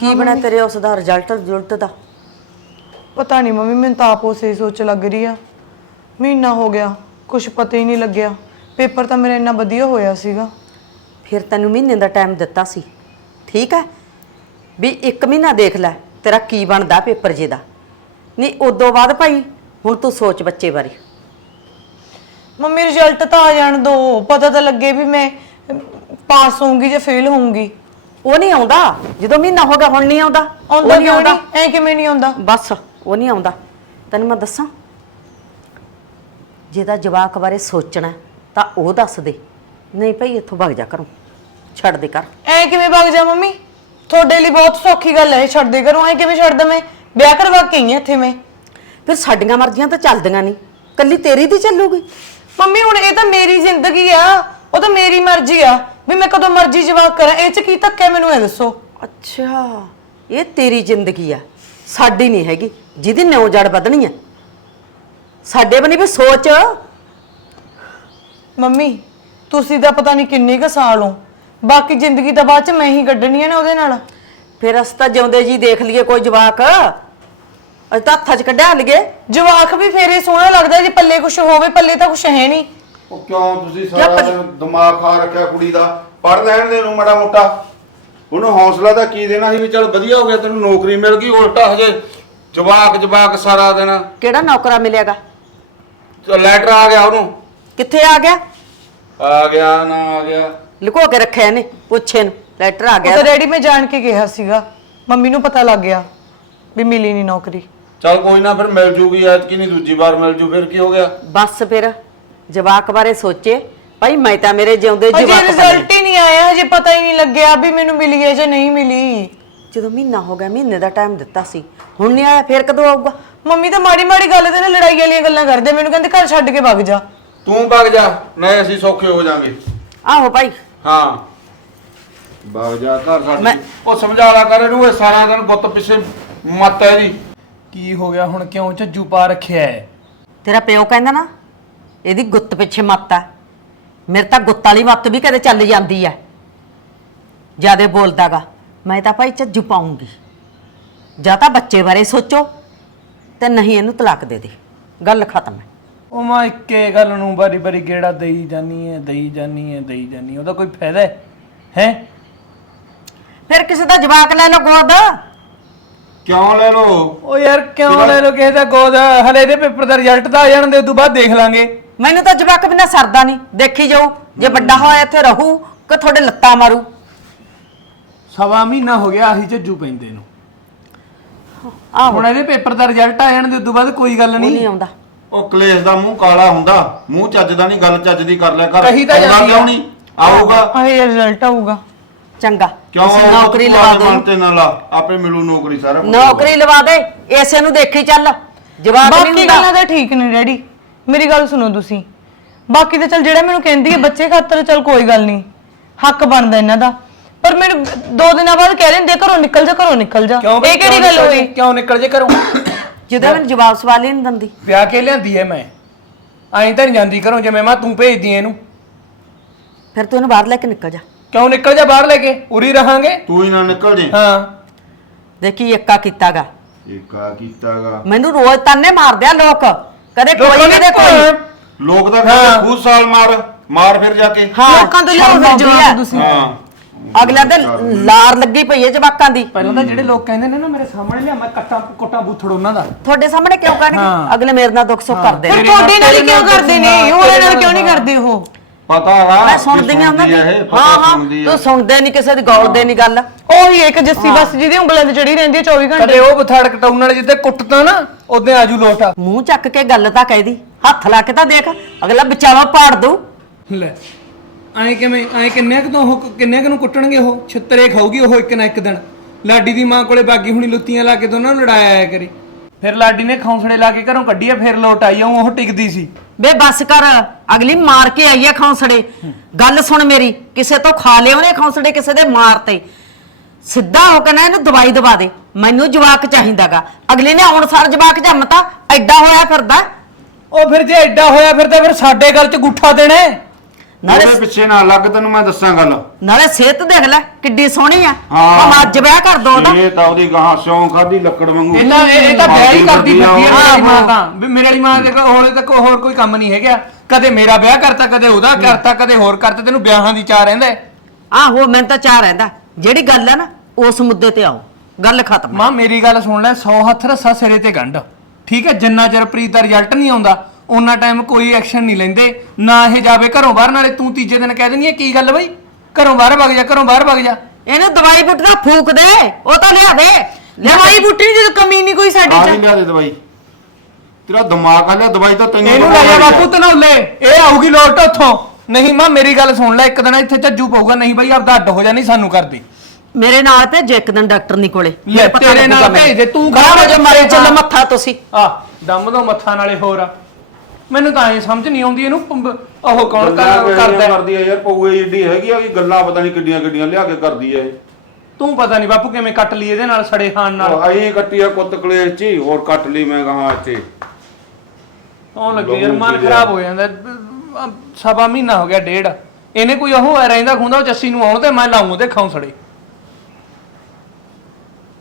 ਕੀ ਬਣਾ ਤੇਰੇ ਉਸ ਦਾ ਰਿਜ਼ਲਟ ਰਿਜ਼ਲਟ ਦਾ? ਪਤਾ ਨਹੀਂ ਮੰਮੀ ਮੈਨੂੰ ਤਾਂ ਆਪ ਉਸੇ ਸੋਚ ਲੱਗ ਰਹੀ ਆ। ਮਹੀਨਾ ਹੋ ਗਿਆ ਕੁਝ ਪਤਾ ਹੀ ਨਹੀਂ ਲੱਗਿਆ। ਪੇਪਰ ਤਾਂ ਮੇਰਾ ਇੰਨਾ ਵਧੀਆ ਹੋਇਆ ਸੀਗਾ। ਫਿਰ ਤੈਨੂੰ ਮਹੀਨੇ ਦਾ ਟਾਈਮ ਦਿੱਤਾ ਸੀ। ਠੀਕ ਹੈ ਵੀ ਇੱਕ ਮਹੀਨਾ ਦੇਖ ਲੈ ਤੇਰਾ ਕੀ ਬਣਦਾ ਪੇਪਰ ਜੇ ਦਾ। ਨਹੀਂ ਉਦੋਂ ਬਾਅਦ ਭਾਈ ਹੁਣ ਤੂੰ ਸੋਚ ਬੱਚੇ ਬਾਰੇ। ਮੰਮੀ ਰਿਜ਼ਲਟ ਤਾਂ ਆ ਜਾਣ ਦੋ। ਪਤਾ ਤਾਂ ਲੱਗੇ ਵੀ ਮੈਂ ਪਾਸ ਹੋਊਂਗੀ ਜਾਂ ਫੇਲ ਹੋਊਂਗੀ। ਉਹ ਨਹੀਂ ਆਉਂਦਾ। ਜਦੋਂ ਮਹੀਨਾ ਹੋ ਗਿਆ ਹੁਣ ਨਹੀਂ ਆਉਂਦਾ। ਆਉਂਦਾ ਨਹੀਂ ਕਿਉਂ ਨਹੀਂ? ਐ ਕਿਵੇਂ ਨਹੀਂ ਆਉਂਦਾ? ਬਸ ਉਹ ਨਹੀਂ ਆਉਂਦਾ। ਤੈਨੂੰ ਮੈਂ ਦੱਸਾਂ ਜਿਹਦਾ ਜਵਾਕ ਬਾਰੇ ਸੋਚਣਾ ਹੈ, ਤਾਂ ਉਹ ਦੱਸ ਦੇ। ਨਹੀਂ ਭਈ ਇੱਥੋਂ ਭੱਜ ਜਾ ਕਰੋ ਛੱਡ ਦੇ ਕਰ ਐ ਕਿਵੇਂ ਵਗ ਜਾ ਮੰਮੀ? ਤੁਹਾਡੇ ਲਈ ਬਹੁਤ ਸੌਖੀ ਗੱਲ ਹੈ ਛੱਡ ਦੇ ਕਰੋ ਐ ਕਿਵੇਂ ਛੱਡ ਦਵੇਂ? ਵਿਆਹ ਕਰਵਾ ਕੇ ਆਈ ਹਾਂ ਇੱਥੇ ਮੈਂ। ਫਿਰ ਸਾਡੀਆਂ ਮਰਜ਼ੀਆਂ ਤਾਂ ਚੱਲਦੀਆਂ ਨਹੀਂ। ਕੱਲੀ ਤੇਰੀ ਦੀ ਚੱਲੂਗੀ। ਮੰਮੀ ਹੁਣ ਇਹ ਤਾਂ ਮੇਰੀ ਜ਼ਿੰਦਗੀ ਆ। ਉਹ ਤਾਂ ਮੇਰੀ ਮਰਜ਼ੀ ਆ। ਵੀ ਮੈਂ ਕਦੋਂ ਮਰਜ਼ੀ ਜਵਾਬ ਕਰਾਂ ਇਹ ਚ ਕੀ ਧੱਕਾ ਹੈ ਮੈਨੂੰ ਇਹ ਦੱਸੋ? ਅੱਛਾ ਇਹ ਤੇਰੀ ਜ਼ਿੰਦਗੀ ਆ ਸਾਡੀ ਨਹੀਂ ਹੈਗੀ ਜਿਹਦੀ ਨਿਉ ਜੜ ਵਧਣੀ ਆ ਸਾਡੇ ਬਣੀ ਵੀ ਸੋਚ। ਮੰਮੀ ਤੁਸੀਂ ਤਾਂ ਪਤਾ ਨਹੀਂ ਕਿੰਨੇ ਕੁ ਸਾਲ ਹੋ। ਬਾਕੀ ਜ਼ਿੰਦਗੀ ਤਾਂ ਬਾਅਦ ਚ ਮੈਂ ਹੀ ਕੱਢਣੀ ਆ ਨਾ ਉਹਦੇ ਨਾਲ। ਫਿਰ ਅਸੀਂ ਤਾਂ ਜਿਉਂਦੇ ਜੀ ਦੇਖ ਲਈਏ ਕੋਈ ਜਵਾਕ। ਅਸੀਂ ਤਾਂ ਹੱਥਾਂ 'ਚ ਕੱਢਿਆ ਲਈਏ ਜਵਾਕ ਵੀ ਫੇਰੇ ਸੋਹਣਾ ਲੱਗਦਾ ਜੇ ਪੱਲੇ ਕੁਝ ਹੋਵੇ ਪੱਲੇ ਤਾਂ ਕੁਝ ਹੈ ਨਹੀਂ। ਉਹ ਕਿਉਂ ਤੁਸੀਂ ਸਾਰਾ ਦਿਨ ਦਿਮਾਗ ਖਾ ਰੱਖਿਆ ਕੁੜੀ ਦਾ? ਪੜ ਲੈਣ ਦੇ ਨੂੰ ਮਾੜਾ ਮੋਟਾ। ਉਹਨੂੰ ਹੌਸਲਾ ਤਾਂ ਕੀ ਦੇਣਾ ਸੀ ਵੀ ਚੱਲ ਵਧੀਆ ਹੋ ਗਿਆ ਤੈਨੂੰ ਨੌਕਰੀ ਮਿਲ ਗਈ ਉਲਟਾ ਹਜੇ ਜਵਾਕ ਜਵਾਕ ਸਾਰਾ ਦਿਨ। ਕਿਹੜਾ ਨੌਕਰਾ ਮਿਲੇਗਾ ਲੈਟਰ ਆ ਗਿਆ ਉਹਨੂੰ। ਕਿੱਥੇ ਆ ਗਿਆ? ਆ ਗਿਆ ਨਾ ਆ ਗਿਆ। ਲੁਕੋ ਕੇ ਰੱਖਿਆ ਇਹਨੇ ਪੁੱਛੇ ਨੂੰ। ਲੈਟਰ ਆ ਉਹ ਗਿਆ ਤਾਂ ਡੈਡੀ ਮੈਂ ਜਾਣ ਕੇ ਕਿਹਾ ਸੀਗਾ। ਮੰਮੀ ਨੂੰ ਪਤਾ ਲੱਗ ਗਿਆ ਵੀ ਮਿਲੀ ਨਹੀਂ ਨੌਕਰੀ। ਚੱਲ ਕੋਈ ਨਾ ਫਿਰ ਮਿਲ ਜੂਗੀ ਐਤਕੀ ਨਹੀਂ ਦੂਜੀ ਵਾਰ ਮਿਲ ਜੂ ਫਿਰ ਕੀ ਹੋ ਗਿਆ? ਬਸ ਫਿਰ। ਜਵਾਕ ਬਾਰੇ ਸੋਚੇ। ਭਾਈ ਮੈਂ ਤਾਂ ਮੇਰੇ ਜਿਉਂਦੇ ਅਜੇ ਜਵਾਕ ਪਾਲੇ। ਰਿਜ਼ਲਟ ਹੀ ਨਹੀਂ ਆਇਆ ਹਜੇ ਪਤਾ ਹੀ ਨਹੀਂ ਲੱਗਿਆ ਵੀ ਮੈਨੂੰ ਮਿਲੀ ਹੈ ਜਾਂ ਨਹੀਂ ਮਿਲੀ। ਜਦੋਂ ਮਹੀਨਾ ਹੋ ਗਿਆ ਮਹੀਨੇ ਦਾ ਟਾਈਮ ਦਿੱਤਾ ਸੀ। ਹੁਣ ਨਹੀਂ ਆਇਆ ਫਿਰ ਕਦੋਂ ਆਊਗਾ? ਮੰਮੀ ਤਾਂ ਮਾੜੀ ਮਾੜੀ ਗੱਲ ਤੇ ਨਾ ਲੜਾਈ ਵਾਲੀਆਂ ਗੱਲਾਂ ਕਰਦੇ ਮੈਨੂੰ ਕਹਿੰਦੇ ਘਰ ਛੱਡ ਕੇ ਵਗ ਜਾ। ਤੂੰ ਵਗ ਜਾ ਨਹੀਂ ਅਸੀਂ ਸੌਖੇ ਹੋ ਜਾਾਂਗੇ ਆਹੋ ਭਾਈ। ਹਾਂ। ਵਗ ਜਾ ਘਰ ਮੈਂ- ਸਾਡੀ ਉਹ ਸਮਝਾ ਲਾ ਕਰ ਇਹਨੂੰ ਇਹ ਸਾਰਾ ਦਿਨ ਗੁੱਤ ਪਿੱਛੇ ਮੱਤ ਹੈ ਜੀ ਕੀ ਹੋ ਗਿਆ ਹੁਣ ਕਿਉਂ ਝੱਜੂ ਪਾ ਰੱਖਿਆ ਹੈ? ਤੇਰਾ ਪਿਓ ਕਹਿੰਦਾ ਨਾ ਇਹਦੀ ਗੁੱਤ ਪਿੱਛੇ ਮੱਤ ਆ। ਮੇਰੇ ਤਾਂ ਗੁੱਤ ਵਾਲੀ ਮੱਤ ਵੀ ਕਦੇ ਚੱਲ ਜਾਂਦੀ ਐ ਜਿਆਦੇ ਬੋਲਦਾਗਾ ਮੈਂ ਤਾਂ ਭਾਈ ਝੱਜੂ ਪਾਉਂਗੀ। ਜਾਂ ਤਾਂ ਬੱਚੇ ਬਾਰੇ ਸੋਚੋ ਤੇ ਨਹੀਂ ਇਹਨੂੰ ਤਲਾਕ ਦੇ ਦੇ। ਗੱਲ ਖਤਮ ਹੈ। ਉਹ ਮਾਂ ਇੱਕੇ ਗੱਲ ਨੂੰ ਬਾਰੀ ਬਾਰੀ ਗੇੜਾ ਦੇਈ ਜਾਨੀ ਹੈ ਦੇਈ ਜਾਨੀ ਹੈ ਦੇਈ ਜਾਨੀ ਹੈ ਉਹਦਾ ਕੋਈ ਫਾਇਦਾ ਹੈ? ਹੈ? ਫਿਰ ਕਿਸੇ ਦਾ ਜਵਾਕ ਲੈ ਲਓ ਗੋਦ। ਕਿਉਂ ਲੈ ਲੋ ਉਹ ਯਾਰ ਕਿਉਂ ਲੈ ਲੋ ਕਿਸੇ ਦਾ ਗੋਦ? ਹਲੇ ਦੇ ਪੇਪਰ ਦਾ ਰਿਜ਼ਲਟ ਤਾਂ ਆ ਜਾਣ ਦੇ ਉਦੋਂ ਬਾਅਦ ਦੇਖ ਲਾਂਗੇ। ਮੈਨੂੰ ਤਾਂ ਜਵਾਕ ਬਿਨਾ ਸਰਦਾ ਨਹੀਂ। ਦੇਖੀ ਜਾਓ ਜੇ ਵੱਡਾ ਹੋਇਆ ਇੱਥੇ ਰਹੂ ਕਿ ਤੁਹਾਡੇ ਲੱਤਾਂ ਮਾਰੂ? ਸਵਾ ਮਹੀਨਾ ਹੋ ਗਿਆ ਆਹੀ ਝੱਜੂ ਪੈਂਦੇ ਨੂੰ। ਆਹੋ। ਹੁਣ ਇਹਦੇ ਪੇਪਰ ਦਾ ਰਿਜ਼ਲਟ ਆ ਜਾਣ ਦੇ ਉਦੋਂ ਬਾਅਦ ਕੋਈ ਗੱਲ ਉਹ ਨਹੀਂ। ਨਹੀਂ ਆਉਂਦਾ। ਉਹ ਕਲੇਸ਼ ਦਾ ਮੂੰਹ ਕਾਲਾ ਹੁੰਦਾ ਮੂੰਹ ਚੱਜ ਦਾ ਨਹੀਂ ਗੱਲ ਚੱਜ ਦੀ ਕਰ ਲਿਆ ਕਰ ਕਹੀ ਤਾਂ ਆਉਂਦਾ ਜਾਂਦੀ ਕਿਉਂ ਆ। ਨਹੀਂ? ਆਊਗਾ। ਆਹੇ ਰਿਜ਼ਲਟ ਆਊਗਾ। ਚੰਗਾ। ਕਿਉਂ ਆਊਗਾ? ਨੌਕਰੀ ਤੂੰ ਲਵਾ ਆਪਦੇ ਮਨ ਦੇ ਤੇ ਨਾ ਲਾ ਆਪੇ ਮਿਲੂ ਨੌਕਰੀ ਸਾਰਾ ਕੁਛ। ਨੌਕਰੀ ਲਵਾ ਦੇ ਇਸੇ ਨੂੰ ਦੇਖੀ ਚੱਲ। ਜਵਾਕ ਨਹੀਂ ਬਾਕੀ ਹੁੰਦਾ। ਗੱਲਾਂ ਤਾਂ ਠੀਕ ਨੇ ਡੈਡੀ। ਮੇਰੀ ਗੱਲ ਸੁਣੋ ਤੁਸੀਂ। ਬਾਕੀ ਤਾਂ ਚਲ ਜਿਹੜਾ ਮੈਨੂੰ ਕਹਿੰਦੀ ਹੈ ਬੱਚੇ ਖਾਤਰ ਚਲ ਕੋਈ ਗੱਲ ਨਹੀਂ। ਹੱਕ ਬਣਦਾ ਇਹਨਾਂ ਦਾ। ਪਰ ਮੈਨੂੰ ਦੋ ਦਿਨਾਂ ਬਾਅਦ ਕਹਿ ਲੈਂਦੇ ਘਰੋਂ ਨਿਕਲ ਜਾ ਘਰੋਂ ਨਿਕਲ ਜਾ। ਕਿਉਂ ਬਈ, ਇਹ ਕਿਹੜੀ ਕਿਉਂ ਗੱਲ ਨਿਕਲ ਹੋਈ ਕਿਉਂ ਨਿਕਲ ਜੇ ਘਰੋਂ? ਜਿਹਦਾ ਮੈਨੂੰ ਜਵਾਬ ਸਵਾਲ ਹੀ ਨਹੀਂ ਦਿੰਦੀ। ਵਿਆਹ ਕੇ ਲਿਆਂਦੀ ਐ ਮੈਂ। ਐਂ ਤਾਂ ਨਹੀਂ ਜਾਂਦੀ ਘਰੋਂ ਜਿਵੇਂ ਮੈਂ ਤੂੰ ਭੇਜਦੀ ਐ ਇਹਨੂੰ। ਫਿਰ ਤੂੰ ਇਹਨੂੰ ਬਾਹਰ ਲੈ ਕੇ ਨਿਕਲ ਜਾ। ਕਿਉਂ ਨਿਕਲ ਜਾ ਬਾਹਰ ਲੈ ਕੇ? ਉਰੀ ਰਹਾਂਗੇ। ਤੂੰ ਹੀ ਨਾ ਨਿਕਲ ਜੇ। ਹਾਂ। ਦੇਖੀ ਏਕਾ ਕੀਤਾਗਾ। ਏਕਾ ਕੀਤਾਗਾ। ਮੈਨੂੰ ਰੋਜ਼ ਤਾਨੇ ਮਾਰਦੇ ਆ ਲੋਕ। ਕਦੇ ਕੋਈ ਨੇ ਕਦੇ ਕੋਈ। ਲੋਕ ਤਾਂ ਹਾਂ। ਕਹਿੰਦੇ ਖੂਦ ਸਾਲ ਮਾਰ ਮਾਰ ਫਿਰ ਜਾ ਕੇ। ਹਾਂ। ਲੋਕਾਂ ਤੋਂ ਲਿਆਓ ਫਿਰ ਜਵਾਬ ਆ। ਤੁਸੀਂ। ਹਾਂ। ਅਗਲਿਆਂ ਦੇ ਲਾਰ ਲੱਗੀ ਪਈ ਹੈ ਜਵਾਕਾਂ ਦੀ। ਪਹਿਲਾਂ ਤਾਂ ਜਿਹੜੇ ਲੋਕ ਕਹਿੰਦੇ ਨੇ ਨਾ ਮੇਰੇ ਸਾਹਮਣੇ ਲਿਆ ਮੈਂ ਕੱਟਾਂ ਕੋਟਾਂ ਬੂਥੜ ਉਹਨਾਂ ਦਾ। ਤੁਹਾਡੇ ਸਾਹਮਣੇ ਕਿਉਂ ਹਾਂ। ਕਰਨਗੇ ਅਗਲੇ ਮੇਰੇ ਨਾਲ ਦੁੱਖ ਸੁੱਖ ਕਰਦੇ ਫਿਰ ਨੇ। ਤੁਹਾਡੇ ਨਾਲ ਹੀ ਕਿਉਂ ਕਰਦੇ ਨੇ? ਨਾਲ ਨਾਲ ਕਿਉਂ ਨਹੀਂ ਕਰਦੇ ਉਹ? ਪਤਾ ਵਾ ਮੈਂ ਸੁਣਦੀ ਆ ਉਹਨਾਂ ਦੀ। ਹਾਂ ਹਾਂ। ਤੂੰ ਸੁਣਦੇ ਨਹੀਂ ਕਿਸੇ ਦੀ ਗੌਲਦੇ ਨਹੀਂ ਗੱਲ। ਉਹੀ ਇੱਕ ਜੱਸੀ ਬਸ ਜਿਹਦੀ ਉਂਗਲਾਂ ਤੇ ਚੜੀ ਰਹਿੰਦੀ ਹੈ 24 ਘੰਟੇ। ਕਦੇ ਉਹ ਬਥਾੜ ਕਟਾਉਣ ਵਾਲੇ ਜਿੱਤੇ ਕੁੱਟਦਾ ਨਾ ਉਹਦੇ ਆਜੂ ਲੋਟਾ ਮੂੰਹ ਚੱਕ ਕੇ ਗੱਲ ਤਾਂ ਕਹਿਦੀ ਹੱਥ ਲਾ ਕੇ ਤਾਂ ਦੇਖ ਅਗਲਾ ਵਿਚਾਲਾ ਪਾੜ ਦੂ ਲੈ ਐਂ ਕਿਵੇਂ ਐਂ ਕਿੰਨੇ ਕੁ ਤੋਂ ਉਹ ਕਿੰਨੇ ਕੁ ਨੂੰ ਕੁੱਟਣਗੇ ਉਹ? ਛਿੱਤਰੇ ਖਾਊਗੀ ਉਹ ਇੱਕ ਨਾ ਇੱਕ ਦਿਨ। ਲਾਡੀ ਦੀ ਮਾਂ ਕੋਲੇ ਬਾਗੀ ਹੁਣੀ ਲੁੱਤੀਆਂ ਲਾ ਕੇ ਦੋਨਾਂ ਨੂੰ ਲੜਾਇਆ ਆਇਆ ਕਰੀ। ਫਿਰ ਲਾਡੀ ਨੇ ਖੌਂਸੜੇ ਲਾ ਕੇ ਘਰੋਂ ਕੱਢੀ ਆ ਫਿਰ ਲੋਟ ਆਈ ਆ ਉਹ ਟਿਕਦੀ ਸੀ। ਬੇ ਬੱਸ ਕਰ ਅਗਲੀ ਮਾਰ ਕੇ ਆਈ ਹੈ ਖੌਂਸੜੇ ਗੱਲ ਸੁਣ ਮੇਰੀ ਕਿਸੇ ਤੋਂ ਖਾ ਲਿਆ ਉਹਨੇ ਖੌਂਸੜੇ ਕਿਸੇ ਦੇ ਮਾਰ ਤੇ। ਸਿੱਧਾ ਹੋ ਕੇ ਨਾ ਇਹਨੂੰ ਦਵਾਈ ਦਵਾ ਦੇ ਮੈਨੂੰ ਜਵਾਕ ਚਾਹੀਦਾਗਾ। ਅਗਲੇ ਨੇ ਆਉਣ ਸਾਰ ਜਵਾਕ ਜੰਮਤਾ ਐਡਾ ਹੋਇਆ ਫਿਰਦਾ। ਉਹ ਫਿਰ ਜੇ ਐਡਾ ਹੋਇਆ ਫਿਰ ਤਾਂ ਫਿਰ ਸਾਡੇ ਗੱਲ 'ਚ ਗੁੱਠਾ ਦੇਣਾ ਹੈ। ਨਾਲੇ ਪਿੱਛੇ ਨਾ ਲੱਗ ਤੈਨੂੰ ਮੈਂ ਦੱਸਾਂ ਗੱਲ। ਨਾਲੇ ਸਿਹਤ ਦੇਖ ਲੈ ਕਿੱਡੀ ਸੋਹਣੀ ਆ। ਹਾਂ। ਭਾਵੇਂ ਅੱਜ ਵਿਆਹ ਕਰ ਦੋ ਉਹਦਾ ਇਹ ਤਾਂ ਉਹਦੀ ਗਾਂ ਸਿਉਂ ਖਾਦੀ ਲੱਕੜ ਵਾਂਗੂ। ਇਹ ਤਾਂ ਇਹ ਇਹ ਤਾਂ ਵਿਆਹ ਹੀ ਕਰਦੀ ਫਿਰਦੀ ਹੈ ਮੇਰੀ। ਮਾਂ ਤਾਂ। ਵੀ ਮੇਰੀ ਵਾਲੀ ਮਾਂ ਦੇ ਕੋਲ ਹੋਲੇ ਤੱਕ ਹੋਰ ਕੋਈ ਕੰਮ ਨਹੀਂ ਹੈਗਾ। ਕਦੇ ਮੇਰਾ ਵਿਆਹ ਕਰਤਾ ਕਦੇ ਉਹਦਾ ਕਰਤਾ ਕਦੇ ਹੋਰ ਕਰਤਾ ਤੈਨੂੰ ਵਿਆਹਾਂ ਦੀ ਚਾਹ ਰਹਿੰਦਾ ਹੈ। ਆਹੋ ਮੈਨੂੰ ਤਾਂ ਚਾਹ ਰਹਿੰਦਾ। ਜਿਹੜੀ ਗੱਲ ਹੈ ਨਾ ਉਸ ਮੁੱਦੇ ਤੇ ਆਓ। ਗੱਲ ਖਤਮ। ਮਾਂ ਮੇਰੀ ਗੱਲ ਸੁਣ ਲੈ 100 ਹੱਥ ਰੱਸਾ ਸਿਰੇ ਤੇ ਗੰਢ। ਠੀਕ ਹੈ ਜਿੰਨਾ ਚਿਰ ਪ੍ਰੀਤ ਦਾ ਰਿਜ਼ਲਟ ਨਹੀਂ ਆਉਂਦਾ ਉਹਨਾਂ ਟਾਈਮ ਕੋਈ ਐਕਸ਼ਨ ਨਹੀਂ ਲੈਂਦੇ ਨਾ ਇਹ ਜਾਵੇ ਘਰੋਂ ਬਾਹਰ ਨਾਲੇ ਤੂੰ ਤੀਜੇ ਦਿਨ ਕਹਿ ਦਿੰਦੀ ਹੈ ਕੀ ਗੱਲ ਬਈ? ਘਰੋਂ ਬਾਹਰ ਵਗ ਜਾ ਘਰੋਂ ਬਾਹਰ ਵਗ ਜਾ। ਇਹਨੂੰ ਦਵਾਈ ਬੁੱਟ ਦਾ ਫੂਕ ਦੇ ਉਹ ਤਾਂ ਲਿਆ ਦੇ। ਦਵਾਈ ਬੂਟੀ ਦੀ ਜਦੋਂ ਕਮੀ ਨਹੀਂ ਕੋਈ ਸਾਡੇ ਆ ਚ। ਨਹੀਂ ਲਿਆ ਦੇ ਦਵਾਈ। ਤੇਰਾ ਦਿਮਾਗ ਆ ਲਿਆ ਦਵਾਈ ਤਾਂ ਤੈਨੂੰ ਇਹਨੂੰ ਲੈ ਜਾ ਬਾਪੂ ਤਨੌਲੇ ਇਹ ਆਊਗੀ ਲੋਟ ਉੱਥੋਂ। ਨਹੀਂ ਮਾਂ ਮੇਰੀ ਗੱਲ ਸੁਣ ਲੈ ਇੱਕ ਦਿਨ ਇੱਥੇ ਝੱਜੂ ਪਊਗਾ ਨਹੀਂ ਬਈ ਆਪਦਾ ਅੱਡ ਹੋ ਜਾ ਨਹੀਂ ਸਾਨੂੰ ਕਰਦੀ। ਮੇਰੇ ਨਾਲ ਭੇਜੇ ਇੱਕ ਦਿਨ ਡਾਕਟਰ ਨਹੀਂ ਕੋਲੇ ਲੈ, ਤੇਰੇ ਨਾਲ ਭੇਜ ਦੇ, ਤੂੰ ਗਾਹ ਕਹਾਂ ਵਜੇ ਮਾਰੇ ਚੱਲ ਮੱਥਾ ਤੁਸੀਂ। ਆ ਦਮ ਦੋ ਮੱਥਾ ਨਾਲੇ ਹੋਰ ਆ। ਮੈਨੂੰ ਤਾਂ ਐ ਸਮਝ ਨਹੀਂ ਆਉਂਦੀ ਇਹਨੂੰ ਪੰਬ- ਉਹ ਕੌਣ ਕਰ- ਕਰਦਾ ਹੈ? ਕਰਦੀ ਆ ਯਾਰ? ਪਊਏ ਏਡੀ ਹੈਗੀ ਆ ਕਿ ਗੱਲਾਂ ਪਤਾ ਨਹੀਂ ਕਿੱਡੀਆਂ ਕਿੱਡੀਆਂ ਲਿਆ ਕੇ ਕਰਦੀ ਇਹ। ਤੂੰ ਪਤਾ ਨਹੀਂ ਬਾਪੂ ਕਿਵੇਂ ਕੱਟ ਲਈ ਇਹਦੇ ਨਾਲ ਸੜੇ ਖਾਨ ਨਾਲ। ਆਈ ਕੱਟੀ ਆ ਕੁੱਤ ਕਲੇਸ਼ ਚ ਹੀ, ਹੋਰ ਕੱਟ ਲਈ ਮੈਂ ਕਹਾ ਇੱਥੇ ਆਉਣ ਲੱਗੇ ਯਾਰ ਮਨ ਖਰਾਬ ਹੋ ਜਾਂਦਾ। ਅਹ ਸਵਾ ਮਹੀਨਾ ਹੋ ਗਿਆ ਡੇਢ। ਇਹਨੇ ਕੋਈ ਉਹ ਐ ਰਹਿੰਦਾ ਖੁੰਦਾ ਉਹ ਜੱਸੀ ਨੂੰ ਆਉਣ ਤੇ ਮੈਂ ਲਾਉਂ ਤੇ ਖਾਉਂ ਸੜੇ।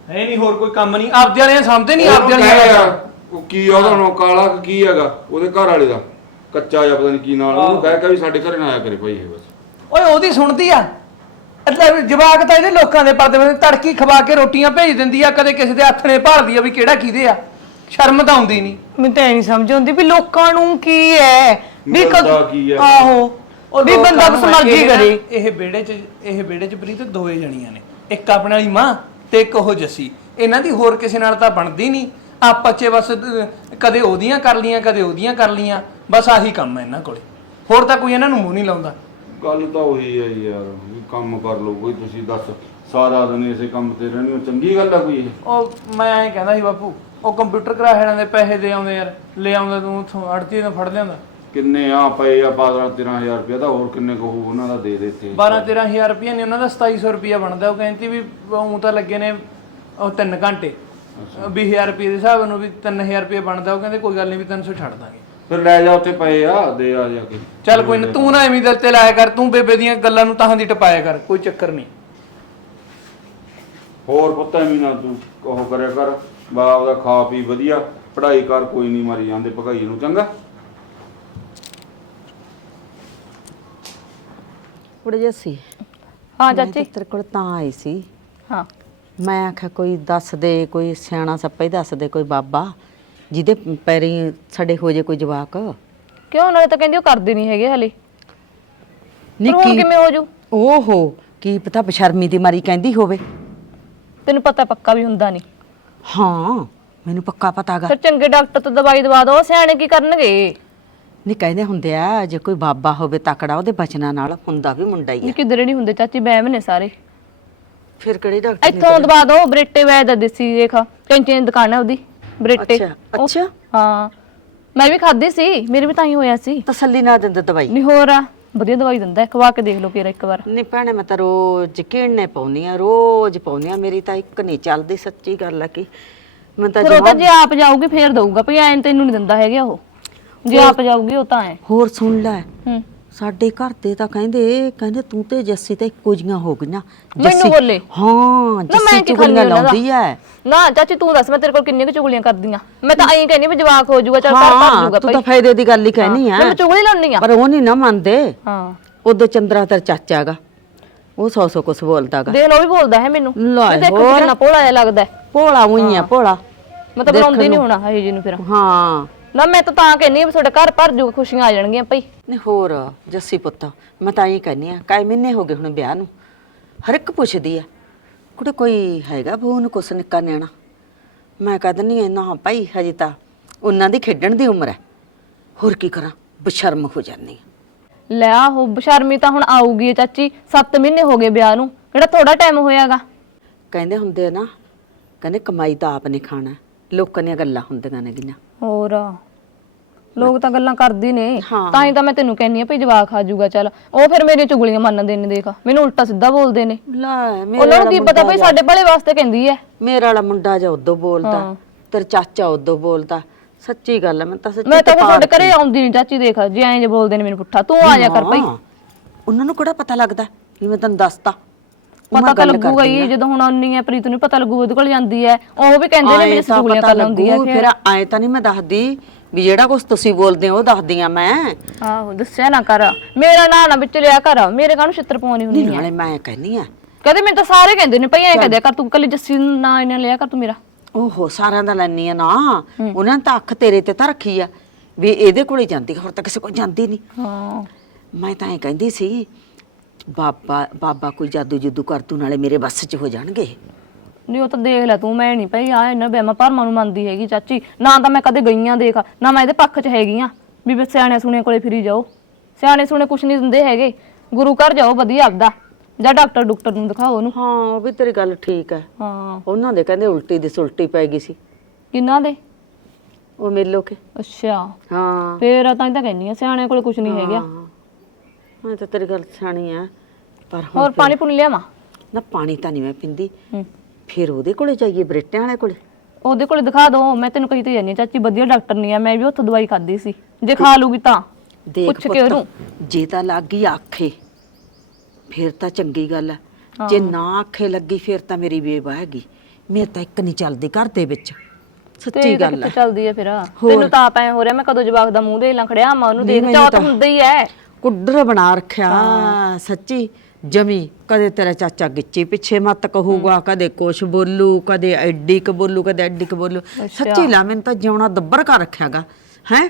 ਹੈ ਨਹੀਂ ਹੋਰ ਕੋਈ ਕੰਮ ਨਹੀਂ। ਆਪਦੇ ਵਾਲਿਆਂ ਸਮਝਦੇ ਨਹੀਂ ਆਪਦੇ ਉਹਨੂੰ ਵਾਲਿਆਂ ਕਹਿ ਦਾ ਯਾਰ, ਉਹ ਕੀ ਆ ਉਹਦਾ ਨਾਮ ਕਾਲਾ ਕਿ ਕੀ ਹੈਗਾ? ਉਹਦੇ ਘਰ ਵਾਲੇ ਦਾ। ਕੱਚਾ ਜਾਂ ਪਤਾ ਨਹੀਂ ਕੀ ਨਾਲ ਉਹਨੂੰ ਕਹਿ ਕੇ ਵੀ ਸਾਡੇ ਘਰੇ ਨਾ ਆਇਆ ਕਰੇ ਭਾਈ ਇਹ ਬਸ। ਓਏ ਉਹਦੀ ਸੁਣਦੀ ਆ? ਮਤਲਬ ਜਵਾਕ ਤਾਂ ਇਹਦੇ ਲੋਕਾਂ ਦੇ ਪਰਦੇ ਵਿੱਚ ਤੜਕੀ ਖਵਾ ਕੇ ਰੋਟੀਆਂ ਭੇਜ ਦਿੰਦੀ ਆ ਕਦੇ ਕਿਸੇ ਦੇ ਹੱਥ ਨੇ ਭਾਲਦੀ ਆ ਵੀ ਕਿਹੜਾ ਕਿਹਦੇ ਆ। ਸ਼ਰਮ ਤਾਂ ਆਉਂਦੀ ਨਹੀਂ ਮੈਨੂੰ ਤਾਂ ਇਹ ਨਹੀਂ ਸਮਝ ਆਉਂਦੀ ਵੀ ਲੋਕਾਂ ਨੂੰ ਕੀ ਹੈ ਵੀ ਕ- ਬੰਦਾ ਕੀ ਹੈ? ਆਹੋ। ਵੀ ਬੰਦਾ ਨੂੰ ਕੁਛ ਮਰਜ਼ੀ ਨਾ- ਕਰੇ। ਇਹ ਵਿਹੜੇ 'ਚ ਇਹ ਵਿਹੜੇ 'ਚ ਪ੍ਰੀਤ ਦੋਏ ਜਣੀਆਂ ਨੇ। ਇੱਕ ਆਪਣੇ ਵਾਲੀ ਮਾਂ ਤੇ ਇੱਕ ਉਹ ਜੱਸੀ। ਇਹਨਾਂ ਦੀ ਹੋਰ ਕਿਸੇ ਨਾਲ ਤਾਂ ਬਣਦੀ ਨਹੀਂ ਆਪਸ 'ਚ ਬਸ ਅਹ, ਕਦੇ ਉਹਦੀਆਂ ਕਰ ਲੀਆਂ ਕਦੇ ਉਹਦੀਆਂ ਕਰ ਲੀਆਂ ਬਸ ਆਹੀ ਕੰਮ ਹੈ ਇਹਨਾਂ ਕੋਲੇ। ਹੋਰ ਤਾਂ ਕੋਈ ਇਹਨਾਂ ਨੂੰ ਮੂੰਹ ਨਹੀਂ ਲਾਉਂਦਾ। ਗੱਲ ਤਾਂ ਉਹੀ ਹੈ ਯਾਰ ਵੀ ਕੰਮ ਕਰ ਲਓ ਕੋਈ ਤੁਸੀਂ ਦੱਸ ਸਾਰਾ ਦਿਨ ਇਸੇ ਕੰਮ ਤੇ ਰਹਿਣੀ ਉਹ ਚੰਗੀ ਗੱਲ ਆ ਕੋਈ ਇਹ? ਉਹ ਮੈਂ ਐਂ ਕਹਿੰਦਾ ਸੀ ਬਾਪੂ ਉਹ ਕੰਪਿਊਟਰ ਕਰਾ ਹੈੜਾਂ ਦੇ ਪੈਸੇ ਦੇ ਆਉਂਦੇ ਯਾਰ ਲੈ ਆਉਂਦਾ ਤੂੰ ਉੱਥੋਂ ਅੜਤੀ ਤੋਂ ਫੜ ਲਿਆਉਂਦਾ। ਕਿੰਨੇ ਆ ਪਏ ਆ 12 13000 ਰੁਪਏ ਦਾ ਹੋਰ ਕਿੰਨੇ ਕਹੂ ਉਹਨਾਂ ਦਾ ਦੇ ਦੇ ਇੱਥੇ। 12 13000 ਰੁਪਏ ਨਹੀਂ ਉਹਨਾਂ ਦਾ 2700 ਰੁਪਏ ਬਣਦਾ ਉਹ ਕਹਿੰਦੀ ਵੀ ਉਹ ਤਾਂ ਲੱਗੇ ਨੇ ਉਹ 3 ਘੰਟੇ। 20000 ਰੁਪਏ ਦੇ ਹਿਸਾਬ ਨੂੰ ਵੀ 3000 ਰੁਪਏ ਬਣਦਾ ਉਹ ਕਹਿੰਦੇ ਕੋਈ ਗੱਲ ਨਹੀਂ ਵੀ 300 ਛੱਡ ਦਾਂਗੇ। ਫਿਰ ਲੈ ਜਾ ਉੱਥੇ ਪਏ ਆ ਦੇ ਆ ਜਾ ਕੇ। ਚੱਲ ਕੋਈ ਨਾ ਤੂੰ ਨਾ ਐਵੇਂ ਦਿਲ ਤੇ ਲਾਇਆ ਕਰ ਤੂੰ ਬੇਬੇ ਦੀਆਂ ਗੱਲਾਂ ਨੂੰ ਤਾਂ ਦੀ ਟਪਾਇਆ ਕਰ ਕੋਈ ਚੱਕਰ ਨਹੀਂ। ਹੋਰ ਪੁੱਤ ਐਵੇਂ ਨਾ ਤੂੰ ਉਹ ਕਰਿਆ ਕਰ ਬਾਪ ਦਾ ਖਾ ਪੀ ਵਧੀਆ ਪੜ੍ਹਾਈ ਕਰ ਕੋਈ ਨਹੀਂ ਮਾਰੀ ਜਾਂਦੇ ਭਗਾਈ ਨੂੰ ਚੰਗਾ? ਕੁੜੇ ਜੱਸੀ ਹਾਂ ਮੈਂ ਚਾਚੀ। ਤੇਰੇ ਕੋਲ ਤਾਂ ਆਈ ਸੀ। ਹਾਂ। ਮੈਂ ਆਖਿਆ ਕੋਈ ਦੱਸ ਦੇ ਕੋਈ ਸਿਆਣਾ ਸੱਪਾ ਹੀ ਦੱਸ ਦੇ ਕੋਈ ਬਾਬਾ ਜਿਹਦੇ ਪੈਰੀ ਸਾਡੇ ਹੋ ਜੇ ਕੋਈ ਜਵਾਕ। ਕਿਉਂ? ਨਾਲੇ ਤਾਂ ਕਹਿੰਦੀ ਉਹ ਕਰਦੇ ਨਹੀਂ ਹੈਗੇ ਹਲੇ। ਪਰ ਹੁਣ ਨਿੱਕੀ ਕਿਵੇਂ ਹੋ ਜੂ? ਓਹੋ ਕੀ ਪਤਾ ਬਸ਼ਰਮੀ ਦੀ ਮਾਰੀ ਕਹਿੰਦੀ ਹੋਵੇ। ਤੈਨੂੰ ਪਤਾ ਪੱਕਾ ਵੀ ਹੁੰਦਾ ਨਹੀਂ। ਹਾਂ ਮੈਨੂੰ ਪੱਕਾ ਪਤਾਗਾ ਫਿਰ ਚੰਗੇ ਡਾਕਟਰ ਤੋਂ ਦਵਾਈ ਦਵਾ ਦੋ ਸਿਆਣੇ ਕੀ ਕਰਨਗੇ? ਨਹੀਂ ਕਹਿੰਦੇ ਹੁੰਦੇ ਆ ਜੇ ਕੋਈ ਬਾਬਾ ਹੋਵੇ ਤਕੜਾ ਉਹਦੇ ਬਚਨਾਂ ਨਾਲ ਹੁੰਦਾ ਵੀ ਮੁੰਡਾ ਹੀ ਆ। ਕਿਧਰੇ ਨਹੀਂ ਹੁੰਦੇ ਚਾਚੀ ਬੈਮ ਨੇ ਸਾਰੇ। ਫਿਰ ਕਿਹੜੇ ਡਾਕਟਰ ਨੇ ਇੱਥੋਂ ਦਵਾ ਦੋ ਬਰੇਟੇ ਵੈਦ ਦਾ ਦੇਸੀ ਦੇਖ ਕੈਂਚੀ ਦੀ ਦੁਕਾਨ ਹੈ ਉਹਦੀ ਬਰੇਟੇ। ਅੱਛਾ, ਉਹ- ਅੱਛਾ। ਹਾਂ। ਮੈਂ ਵੀ ਖਾਧੀ ਸੀ ਮੇਰੇ ਵੀ ਤਾਂ ਹੀ ਹੋਇਆ ਸੀ। ਤਸੱਲੀ ਨਾ ਦਿੰਦੇ ਦਵਾਈ। ਨਹੀਂ ਹੋਰ ਆ ਵਧੀਆ ਦਵਾਈ ਦਿੰਦਾ ਹੈ, ਖਵਾ ਕੇ ਦੇਖ ਲਓ ਕਿਰਾ ਇੱਕ ਵਾਰ। ਨਹੀਂ ਭੈਣੇ ਮੈਂ ਤਾਂ ਰੋਜ਼ ਕਿਹਨੇ ਪਾਉਣੀ ਆ ਰੋਜ਼ ਪਾਉਣੀ ਆ ਮੇਰੀ ਤਾਂ ਇੱਕ ਨਹੀਂ ਚੱਲਦੀ ਸੱਚੀ ਗੱਲ ਆ ਕਿ ਮੈਂ ਤਾਂ ਫਿਰ ਉਹ ਤਾਂ ਜਮਾਂ- ਜੇ ਆਪ ਜਾਊਗੀ ਫੇਰ ਦਊਗਾ ਭਈ ਐਂ ਤੈਨੂੰ ਨਹੀਂ ਦਿੰਦਾ ਹੈਗਾ ਉਹ। ਜੇ ਆਪ ਜਾਊਗੀ ਉਹ ਤਾਂ ਐ। ਹੋਰ ਸੁਣ ਲੈ। ਹੂੰ। ਸਾਡੇ ਘਰ ਦੇ ਤਾਂ ਕਹਿੰਦੇ ਕਹਿੰਦੇ ਤੂੰ ਤੇ ਜੱਸੀ ਤੇ ਇੱਕੋ ਜੀਆਂ ਹੋ ਗਈਆਂ। ਮੈਨੂੰ ਬੋਲੇ? ਹਾਂ ਜੱਸੀ ਕੀ ਚੁਗਲੀਆਂ ਉਹਨਾਂ ਦਾ? ਲਾਉਂਦੀ ਐ। ਨਾ ਚਾਚੀ ਤੂੰ ਦੱਸ ਮੈਂ ਤੇਰੇ ਕੋਲ ਕਿੰਨੀਆਂ ਕੁ ਚੁਗਲੀਆਂ ਕਰਦੀਆਂ? ਮੈਂ ਤਾਂ ਐਂ ਕਹਿੰਦੀ ਵੀ ਜਵਾਕ ਹੋ ਜਾਊਗਾ ਚੱਲ ਕਰ ਕਰ ਹਾਂ ਦੂਗਾ ਤੂੰ ਤਾਂ ਫਾਇਦੇ ਦੀ ਗੱਲ ਹੀ ਕਹਿਨੀ ਆ ਮੈਂ ਚੁਗਲੀ ਲਾਉਣੀ ਆ। ਪਰ ਉਹ ਨਹੀਂ ਨਾ ਮੰਨਦੇ। ਹਾਂ। ਉਦੋਂ ਚੰਦਰਾ ਤੇਰਾ ਚਾਚਾ ਹੈਗਾ। ਉਹ ਸੌ ਸੌ ਕੁਛ ਬੋਲਦਾਗਾ ਦੇਖ ਲਓ ਉਹ ਵੀ ਬੋਲਦਾ ਹੈ ਮੈਨੂੰ। ਲੈ ਮੈਂ ਦੇਖੋ ਹੋਰ। ਕਿੰਨਾ ਭੋਲਾ ਜਿਹਾ ਲੱਗਦਾ ਹੈ। ਭੋਲਾ ਉਹੀ ਆ ਭੋਲਾ। ਮੈਂ ਤਾਂ ਬਣਾਉਂਦੀ ਨਹੀਂ ਹੋਣਾ ਹਜੇ ਜੀ ਨੂੰ ਫਿਰ। ਹਾਂ। ਨਾ ਮੈਂ ਤਾਂ ਤਾਂ ਕਹਿੰਨੀ ਆ ਵੀ ਤੁਹਾਡੇ ਘਰ ਭਰ ਜੂਗਾ ਖੁਸ਼ੀਆਂ ਆ ਜਾਣਗੀਆਂ ਭਈ। ਨਹੀਂ ਹੋਰ ਜੱਸੀ ਪੁੱਤ ਮੈਂ ਤਾਂ ਇਹ ਕਹਿੰਨੀ ਆ ਕਾਇ ਮਹੀਨੇ ਹੋ ਗਏ ਹੁਣ ਵਿਆਹ ਨੂੰ? ਹਰ ਇੱਕ ਪੁੱਛਦੀ ਆ। ਕੁੜੇ ਕੋਈ ਹੈਗਾ ਬਹੂ ਨੂੰ ਕੁਛ ਨਿੱਕਾ ਨਿਆਣਾ? ਮੈਂ ਕਹ ਦਿੰਨੀ ਆ ਨਾ ਭਾਈ ਹਜੇ ਤਾਂ ਉਹਨਾਂ ਦੀ ਖੇਡਣ ਦੀ ਉਮਰ ਹੈ। ਹੋਰ ਕੀ ਕਰਾਂ ਬਸ਼ਰਮ ਹੋ ਜਾਂਦੀ ਆ। ਲੈ ਆਹੋ ਬਸ਼ਰਮੀ ਤਾਂ ਹੁਣ ਆਊਗੀ ਚਾਚੀ 7 ਮਹੀਨੇ ਹੋ ਗਏ ਵਿਆਹ ਨੂੰ ਕਿਹੜਾ ਥੋੜਾ ਟਾਈਮ ਹੋਇਆਗਾ। ਕਹਿੰਦੇ ਹੁੰਦੇ ਆ ਨਾ ਕਹਿੰਦੇ ਕਮਾਈ ਤਾਂ ਆਪ ਨੇ ਖਾਣਾ ਲੋਕਾਂ ਦੀਆਂ ਗੱਲਾਂ ਹੁੰਦੀਆਂ ਨੇ ਗੀਆਂ ਹੋਰ। ਲੋਕ ਤਾਂ ਗੱਲਾਂ ਕਰਦੀ ਨੇ। ਹਾਂ। ਤਾਂ ਹੀ ਤਾਂ ਮੈਂ ਤੈਨੂੰ ਕਹਿੰਨੀ ਆ ਭਈ ਜਵਾਕ ਆ ਜਾਊਗਾ ਚੱਲ। ਉਹ ਫਿਰ ਮੇਰੀਆਂ ਚੁਗਲੀਆਂ ਮੰਨਦੇ ਨੇ ਦੇਖ। ਮੈਨੂੰ ਉਲਟਾ ਸਿੱਧਾ ਬੋਲਦੇ ਨੇ। ਲੈ ਮੇਰੇ ਉਹਨਾਂ ਨੂੰ ਕੀ ਪਤਾ ਭਈ ਸਾਡੇ ਭਲੇ ਵਾਸਤੇ ਕਹਿੰਦੀ ਐ ਮੇਰੇ ਵਾਲਾ ਮੁੰਡਾ ਜਾ ਉਦੋਂ ਬੋਲਦਾ ਹਾਂ। ਤੇਰਾ ਚਾਚਾ ਉਦੋਂ ਬੋਲਦਾ। ਸੱਚੀ ਗੱਲ ਹੈ ਮੈਂ ਤਾਂ ਸੱਚੀ ਮੈਂ ਤਾਂ ਤੁਹਾਡੇ ਘਰੇ ਆਉਂਦੀ ਨਹੀਂ ਚਾਚੀ ਦੇਖ। ਜੇ ਐਂ ਜੇ ਬੋਲਦੇ ਨੇ ਮੈਨੂੰ ਪੁੱਠਾ। ਤੂੰ ਆ ਜਾ ਕਰ ਭਈ। ਹਾਂ, ਉਹਨਾਂ ਨੂੰ ਕਿਹੜਾ ਪਤਾ ਲੱਗਦਾ? ਵੀ ਮੈਂ ਤੈਨੂੰ ਦੱਸਤਾ। ਪਤਾ ਤਾਂ ਲੱਗੂਗਾ ਹੀ। ਜਦੋਂ ਹੁਣ ਆਉਣੀ ਹੈ ਪ੍ਰੀਤ ਨੂੰ ਪਤਾ ਲੱਗੂ ਉਹਦੇ ਕੋਲ ਜਾਂਦੀ ਹੈ ਉਹ ਵੀ ਕਹਿੰਦੇ ਨੇ ਮੇਰੇ ਤਾਂ ਸਟੂਲੀਆਂ ਕਰ ਲਾਉਂਦੀ ਹੈ ਫਿਰ। ਆਏ ਤਾਂ ਨਹੀਂ ਮੈਂ ਦੱਸਦੀ ਵੀ ਜਿਹੜਾ ਕੁਝ ਤੁਸੀਂ ਬੋਲਦੇ ਹੋ ਉਹ ਦੱਸਦੀ ਆ ਮੈਂ। ਆਹੋ ਦੱਸਿਆ ਨਾ ਕਰ। ਮੇਰਾ ਨਾਂ ਨਾ ਵਿੱਚ ਲਿਆ ਕਰ। ਮੇਰੇ ਕਾਹਨੂੰ ਛਿੱਤਰ ਪਾਉਣੀ ਹੁੰਦੀ ਨਹੀਂ ਹੈ ਨਾਲੇ ਮੈਂ ਕਹਿੰਨੀ ਆ। ਕਹਿੰਦੇ ਮੈਨੂੰ ਤਾਂ ਸਾਰੇ ਕਹਿੰਦੇ ਨੇ ਭਈ ਐ ਕਰ ਤੂੰ ਕੱਲੀ ਜੱਸੀ ਨੂੰ ਨਾਂ ਇਹਨਾਂ ਲਿਆ ਕਰ ਤੂੰ ਮੇਰਾ। ਓਹੋ ਸਾਰਿਆਂ ਦਾ ਲੈਣੀ ਆ ਨਾ। ਉਹਨਾਂ ਨੇ ਤਾਂ ਅੱਖ ਤੇਰੇ ਤੇ ਤਾਂ ਰੱਖੀ ਆ। ਵੀ ਇਹਦੇ ਕੋਲੇ ਜਾਂਦੀ ਹੋਰ ਤਾਂ ਕਿਸੇ ਕੋਲ ਜਾਂਦੀ ਨਹੀਂ। ਹਾਂ। ਮੈਂ ਤਾਂ ਇਹ ਕਹਿੰਦੀ ਸੀ ਬਾਬਾ ਬਾਬਾ ਕੋਈ ਜਾਦੂ ਜੁਦੂ ਕਰ ਤੂੰ ਨਾਲੇ ਮੇਰੇ ਵੱਸ 'ਚ ਹੋ ਜਾਣਗੇ। ਨਹੀਂ ਉਹ ਤਾਂ ਦੇਖ ਲੈ ਤੂੰ ਮੈਂ ਨਹੀਂ ਭਈ ਆ ਇਹਨਾਂ ਬੇਮਾ ਭਰਮਾਂ ਨੂੰ ਮੰਨਦੀ ਹੈਗੀ ਚਾਚੀ। ਨਾ ਤਾਂ ਮੈਂ ਕਦੇ ਗਈਆਂ ਦੇਖ ਨਾ ਮੈਂ ਇਹਦੇ ਪੱਖ 'ਚ ਹੈਗੀ ਆ ਵੀ ਬਸ ਸਿਆਣੇ ਸੁਣੇ ਕੋਲੇ ਫਿਰੀ ਜਾਓ। ਸਿਆਣੇ ਸੁਣੇ ਕੁਛ ਨਹੀਂ ਦਿੰਦੇ ਹੈਗੇ। ਗੁਰੂ ਘਰ ਜਾਓ ਵਧੀਆ ਆਪਦਾ। ਜਾਂ ਡਾਕਟਰ ਡਾਕਟਰ ਨੂੰ ਦਿਖਾਓ ਉਹਨੂੰ। ਹਾਂ ਉਹ ਵੀ ਤੇਰੀ ਗੱਲ ਠੀਕ ਹੈ। ਹਾਂ। ਉਹਨਾਂ ਦੇ ਕਹਿੰਦੇ ਉਲਟੀ ਦੀ ਸੁਲਟੀ ਪੈ ਗਈ ਸੀ। ਕਿੰਨਾ ਦੇ? ਉਹ ਮਿਲੋ ਕੇ। ਅੱਛਾ। ਹਾਂ। ਫੇਰ ਤਾਂ ਹੀ ਤਾਂ ਕਹਿੰਨੀ ਆ ਸਿਆਣੇ ਕੋਲੇ ਕੁਛ ਨਹੀਂ ਹੈਗਾ। ਮੈਂ ਤਾਂ ਤੇਰੀ ਗੱਲ ਸਿਆਣੀ ਆ ਪਰ ਹੁਣ ਹੋਰ ਪਾਣੀ ਪੁਣ ਲਿਆਵਾਂ? ਨਾ ਪਾਣੀ ਤਾਂ ਨਹੀਂ ਮੈਂ ਪਿੰਦੀ। ਹੂੰ। ਫਿਰ ਉਹਦੇ ਕੋਲੇ ਜਾਈਏ ਬਰੇਟਿਆਂ ਵਾਲੇ ਕੋਲੇ? ਉਹਦੇ ਕੋਲੇ ਦਿਖਾ ਦੋ ਮੈਂ ਤੈਨੂੰ ਕਹੀ ਤੇ ਜਾਨੀ ਚਾਚੀ ਵਧੀਆ ਡਾਕਟਰ ਨਹੀਂ ਆ ਮੈਂ ਵੀ ਉੱਥੋਂ ਦਵਾਈ ਖਾਦੀ ਸੀ। ਜੇ ਖਾ ਲੂਗੀ ਤਾਂ ਦੇਖ ਪੁੱਛ ਕੇ ਉਹਨੂੰ। ਪੁੱਤ ਜੇ ਤਾਂ ਲੱਗ ਗਈ ਆਖੇ ਫਿਰ ਤਾਂ ਚੰਗੀ ਗੱਲ ਹੈ। ਜੇ ਨਾ ਆਖੇ ਲੱਗੀ ਫਿਰ ਤਾਂ ਮੇਰੀ ਬੇਵਾ ਹੈਗੀ। ਮੇਰੇ ਤਾਂ ਇੱਕ ਨਹੀਂ ਚੱਲਦੀ ਘਰ ਦੇ ਵਿੱਚ। ਸੱਚੀ ਗੱਲ ਹੈ ਚੱਲਦੀ ਹੈ ਫਿਰ? ਤੈਨੂੰ ਤਾਂ ਆਪ ਐ ਹੋ ਰਿਹਾ ਮੈਂ ਕਦੋਂ ਜਵਾਕ ਦਾ ਮੂੰਹ ਦੇ ਲਾਂ ਖੜਿਆ ਮਾਂ ਉਹਨੂੰ ਦੇਖ ਚਾਹ ਤਾਂ ਹੁੰਦਾ ਹੀ ਐ। ਕੁੱਡਰ ਬਣਾ ਰੱਖਿਆ। ਸੱਚੀ ਜਮੀ ਕਦੇ ਤੇਰਾ ਚਾਚਾ ਗਿੱਚੀ ਪਿੱਛੇ ਮੱਤ ਕਹੂਗਾ ਕਦੇ ਕੁਛ ਬੋਲੂ ਕਦੇ ਐਡੀ ਕ ਬੋਲੂ ਕਦੇ ਐਡੀ ਕ ਬੋਲੂ। ਸੱਚੀ ਲਾ ਮੈਨੂੰ ਤਾਂ ਜਿਉਣਾ ਦੱਬਰ ਕਰ ਰੱਖਿਆਗਾ। ਹੈ?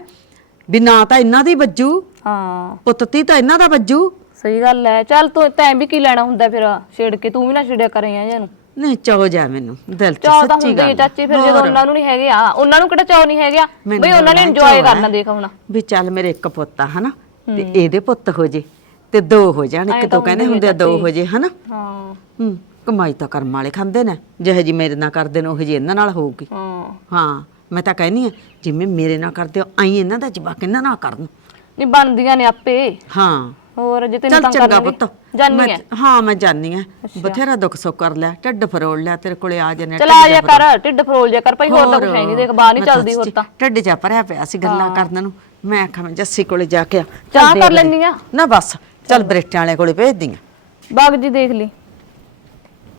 ਵੀ ਨਾ ਤਾਂ ਇਹਨਾਂ ਦੀ ਵੱਜੂ। ਹਾਂ। ਪੁੱਤਤੀ ਤਾਂ ਇਹਨਾਂ ਦਾ ਵੱਜੂ। ਸਹੀ ਗੱਲ ਐ। ਚੱਲ ਤੂੰ ਤੈਂ ਵੀ ਕੀ ਲੈਣਾ ਹੁੰਦਾ ਫਿਰ? ਛੇੜ ਕੇ ਤੂੰ ਵੀ ਨਾ ਛੇੜਿਆ ਕਰੇ ਆ ਇਹਨੂੰ ਨਹੀਂ ਚਾਹ ਜਾ ਮੈਨੂੰ। ਦਿਲ ਚ ਤਾਂ ਸੱਚੀ ਹੁੰਦੀ ਹੈ ਗੱਲ। ਚਾਚੀ ਫਿਰ ਜਦੋਂ ਉਹਨਾਂ ਨੂੰ ਨਹੀਂ ਹੈਗੇ ਆ ਉਹਨਾਂ ਨੂੰ ਕਿਹੜਾ ਚਾਹ ਨਹੀਂ ਹੈਗਾ? ਬਈ ਉਹਨਾਂ ਨੇ ਇੰਜੋਏ ਕਰਨਾ ਹੈ। ਦੇਖ ਹੁਣ। ਵੀ ਚੱਲ ਮੇਰੇ ਇੱਕ ਪੁੱਤ ਆ ਹਨਾ? ਤੇ ਇਹਦੇ ਪੁੱਤ ਹੋ ਜੇ ਤੇ ਦੋ ਹੋ ਜਾਣ ਇੱਕ ਦੋ ਕਹਿੰਦੇ ਹੁੰਦੇ ਆ ਦੋ ਹੋ ਜੇ ਹਨਾ? ਹਾਂ। ਹੂੰ ਕਮਾਈ ਤਾਂ ਕਰਮ ਵਾਲੇ ਖਾਂਦੇ ਨੇ ਜਿਹੇ ਜੀ ਮੇਰੇ ਨਾਲ ਕਰਦੇ ਨੇ ਉਹ ਜੀ ਇਹਨਾਂ ਨਾਲ ਹੋਊਗੀ। ਹਾਂ। ਹਾਂ ਮੈਂ ਤਾਂ ਕਹਿੰਨੀ ਆ ਜਿਵੇਂ ਮੇਰੇ ਨਾਲ ਕਰਦੇ ਹੋ ਆਈ ਇਹਨਾਂ ਦਾ ਜਵਾਕ ਇਹਨਾਂ ਨਾਲ ਕਰਨ। ਨਹੀਂ ਬਣਦੀਆਂ ਨੇ ਆਪੇ। ਹਾਂ। ਹੋਰ ਜੇ ਤੈਨੂੰ ਤਾਂ ਚੰਗਾ ਪੁੱਤ। ਜਾਨੀ ਐ ਹਾਂ ਮੈਂ ਜਾਨੀ ਆ। ਬਥੇਰਾ ਦੁੱਖ ਸੁੱਖ ਕਰ ਲਿਆ ਢਿੱਡ ਫਰੋੜ ਲਿਆ ਤੇਰੇ ਕੋਲੇ ਆ ਜਾਣੇ ਚਲ ਆ ਜਾ ਕਰ ਢਿੱਡ ਫਰੋਲ ਜਾ ਕਰ ਭਾਈ ਹੋਰ ਤਾਂ ਕੁਛ ਹੈ ਨਹੀਂ ਦੇਖ ਬਾਹਰ ਨਹੀਂ ਚੱਲਦੀ ਹੋਰ ਤਾਂ। ਢਿੱਡ ਜਾ ਭਰਿਆ ਪਿਆ ਸੀ ਗੱਲਾਂ ਕਰਨ ਨੂੰ। ਮੈਂ ਆਖਾਂ ਮੈਂ ਜੱਸੀ ਕੋਲੇ ਜਾ ਕੇ ਆ। ਚੱਲ ਚਾਹ ਦੇਖ ਕਰ। ਲੈਨੀ ਆ ਨਾ ਬਸ ਚੱਲ ਬਰੇਟਿਆਂ ਵਾਲੇ ਕੋਲੇ ਭੇਜਦੀ ਆ ਬਾਗ ਜੀ ਦੇਖ ਲਈ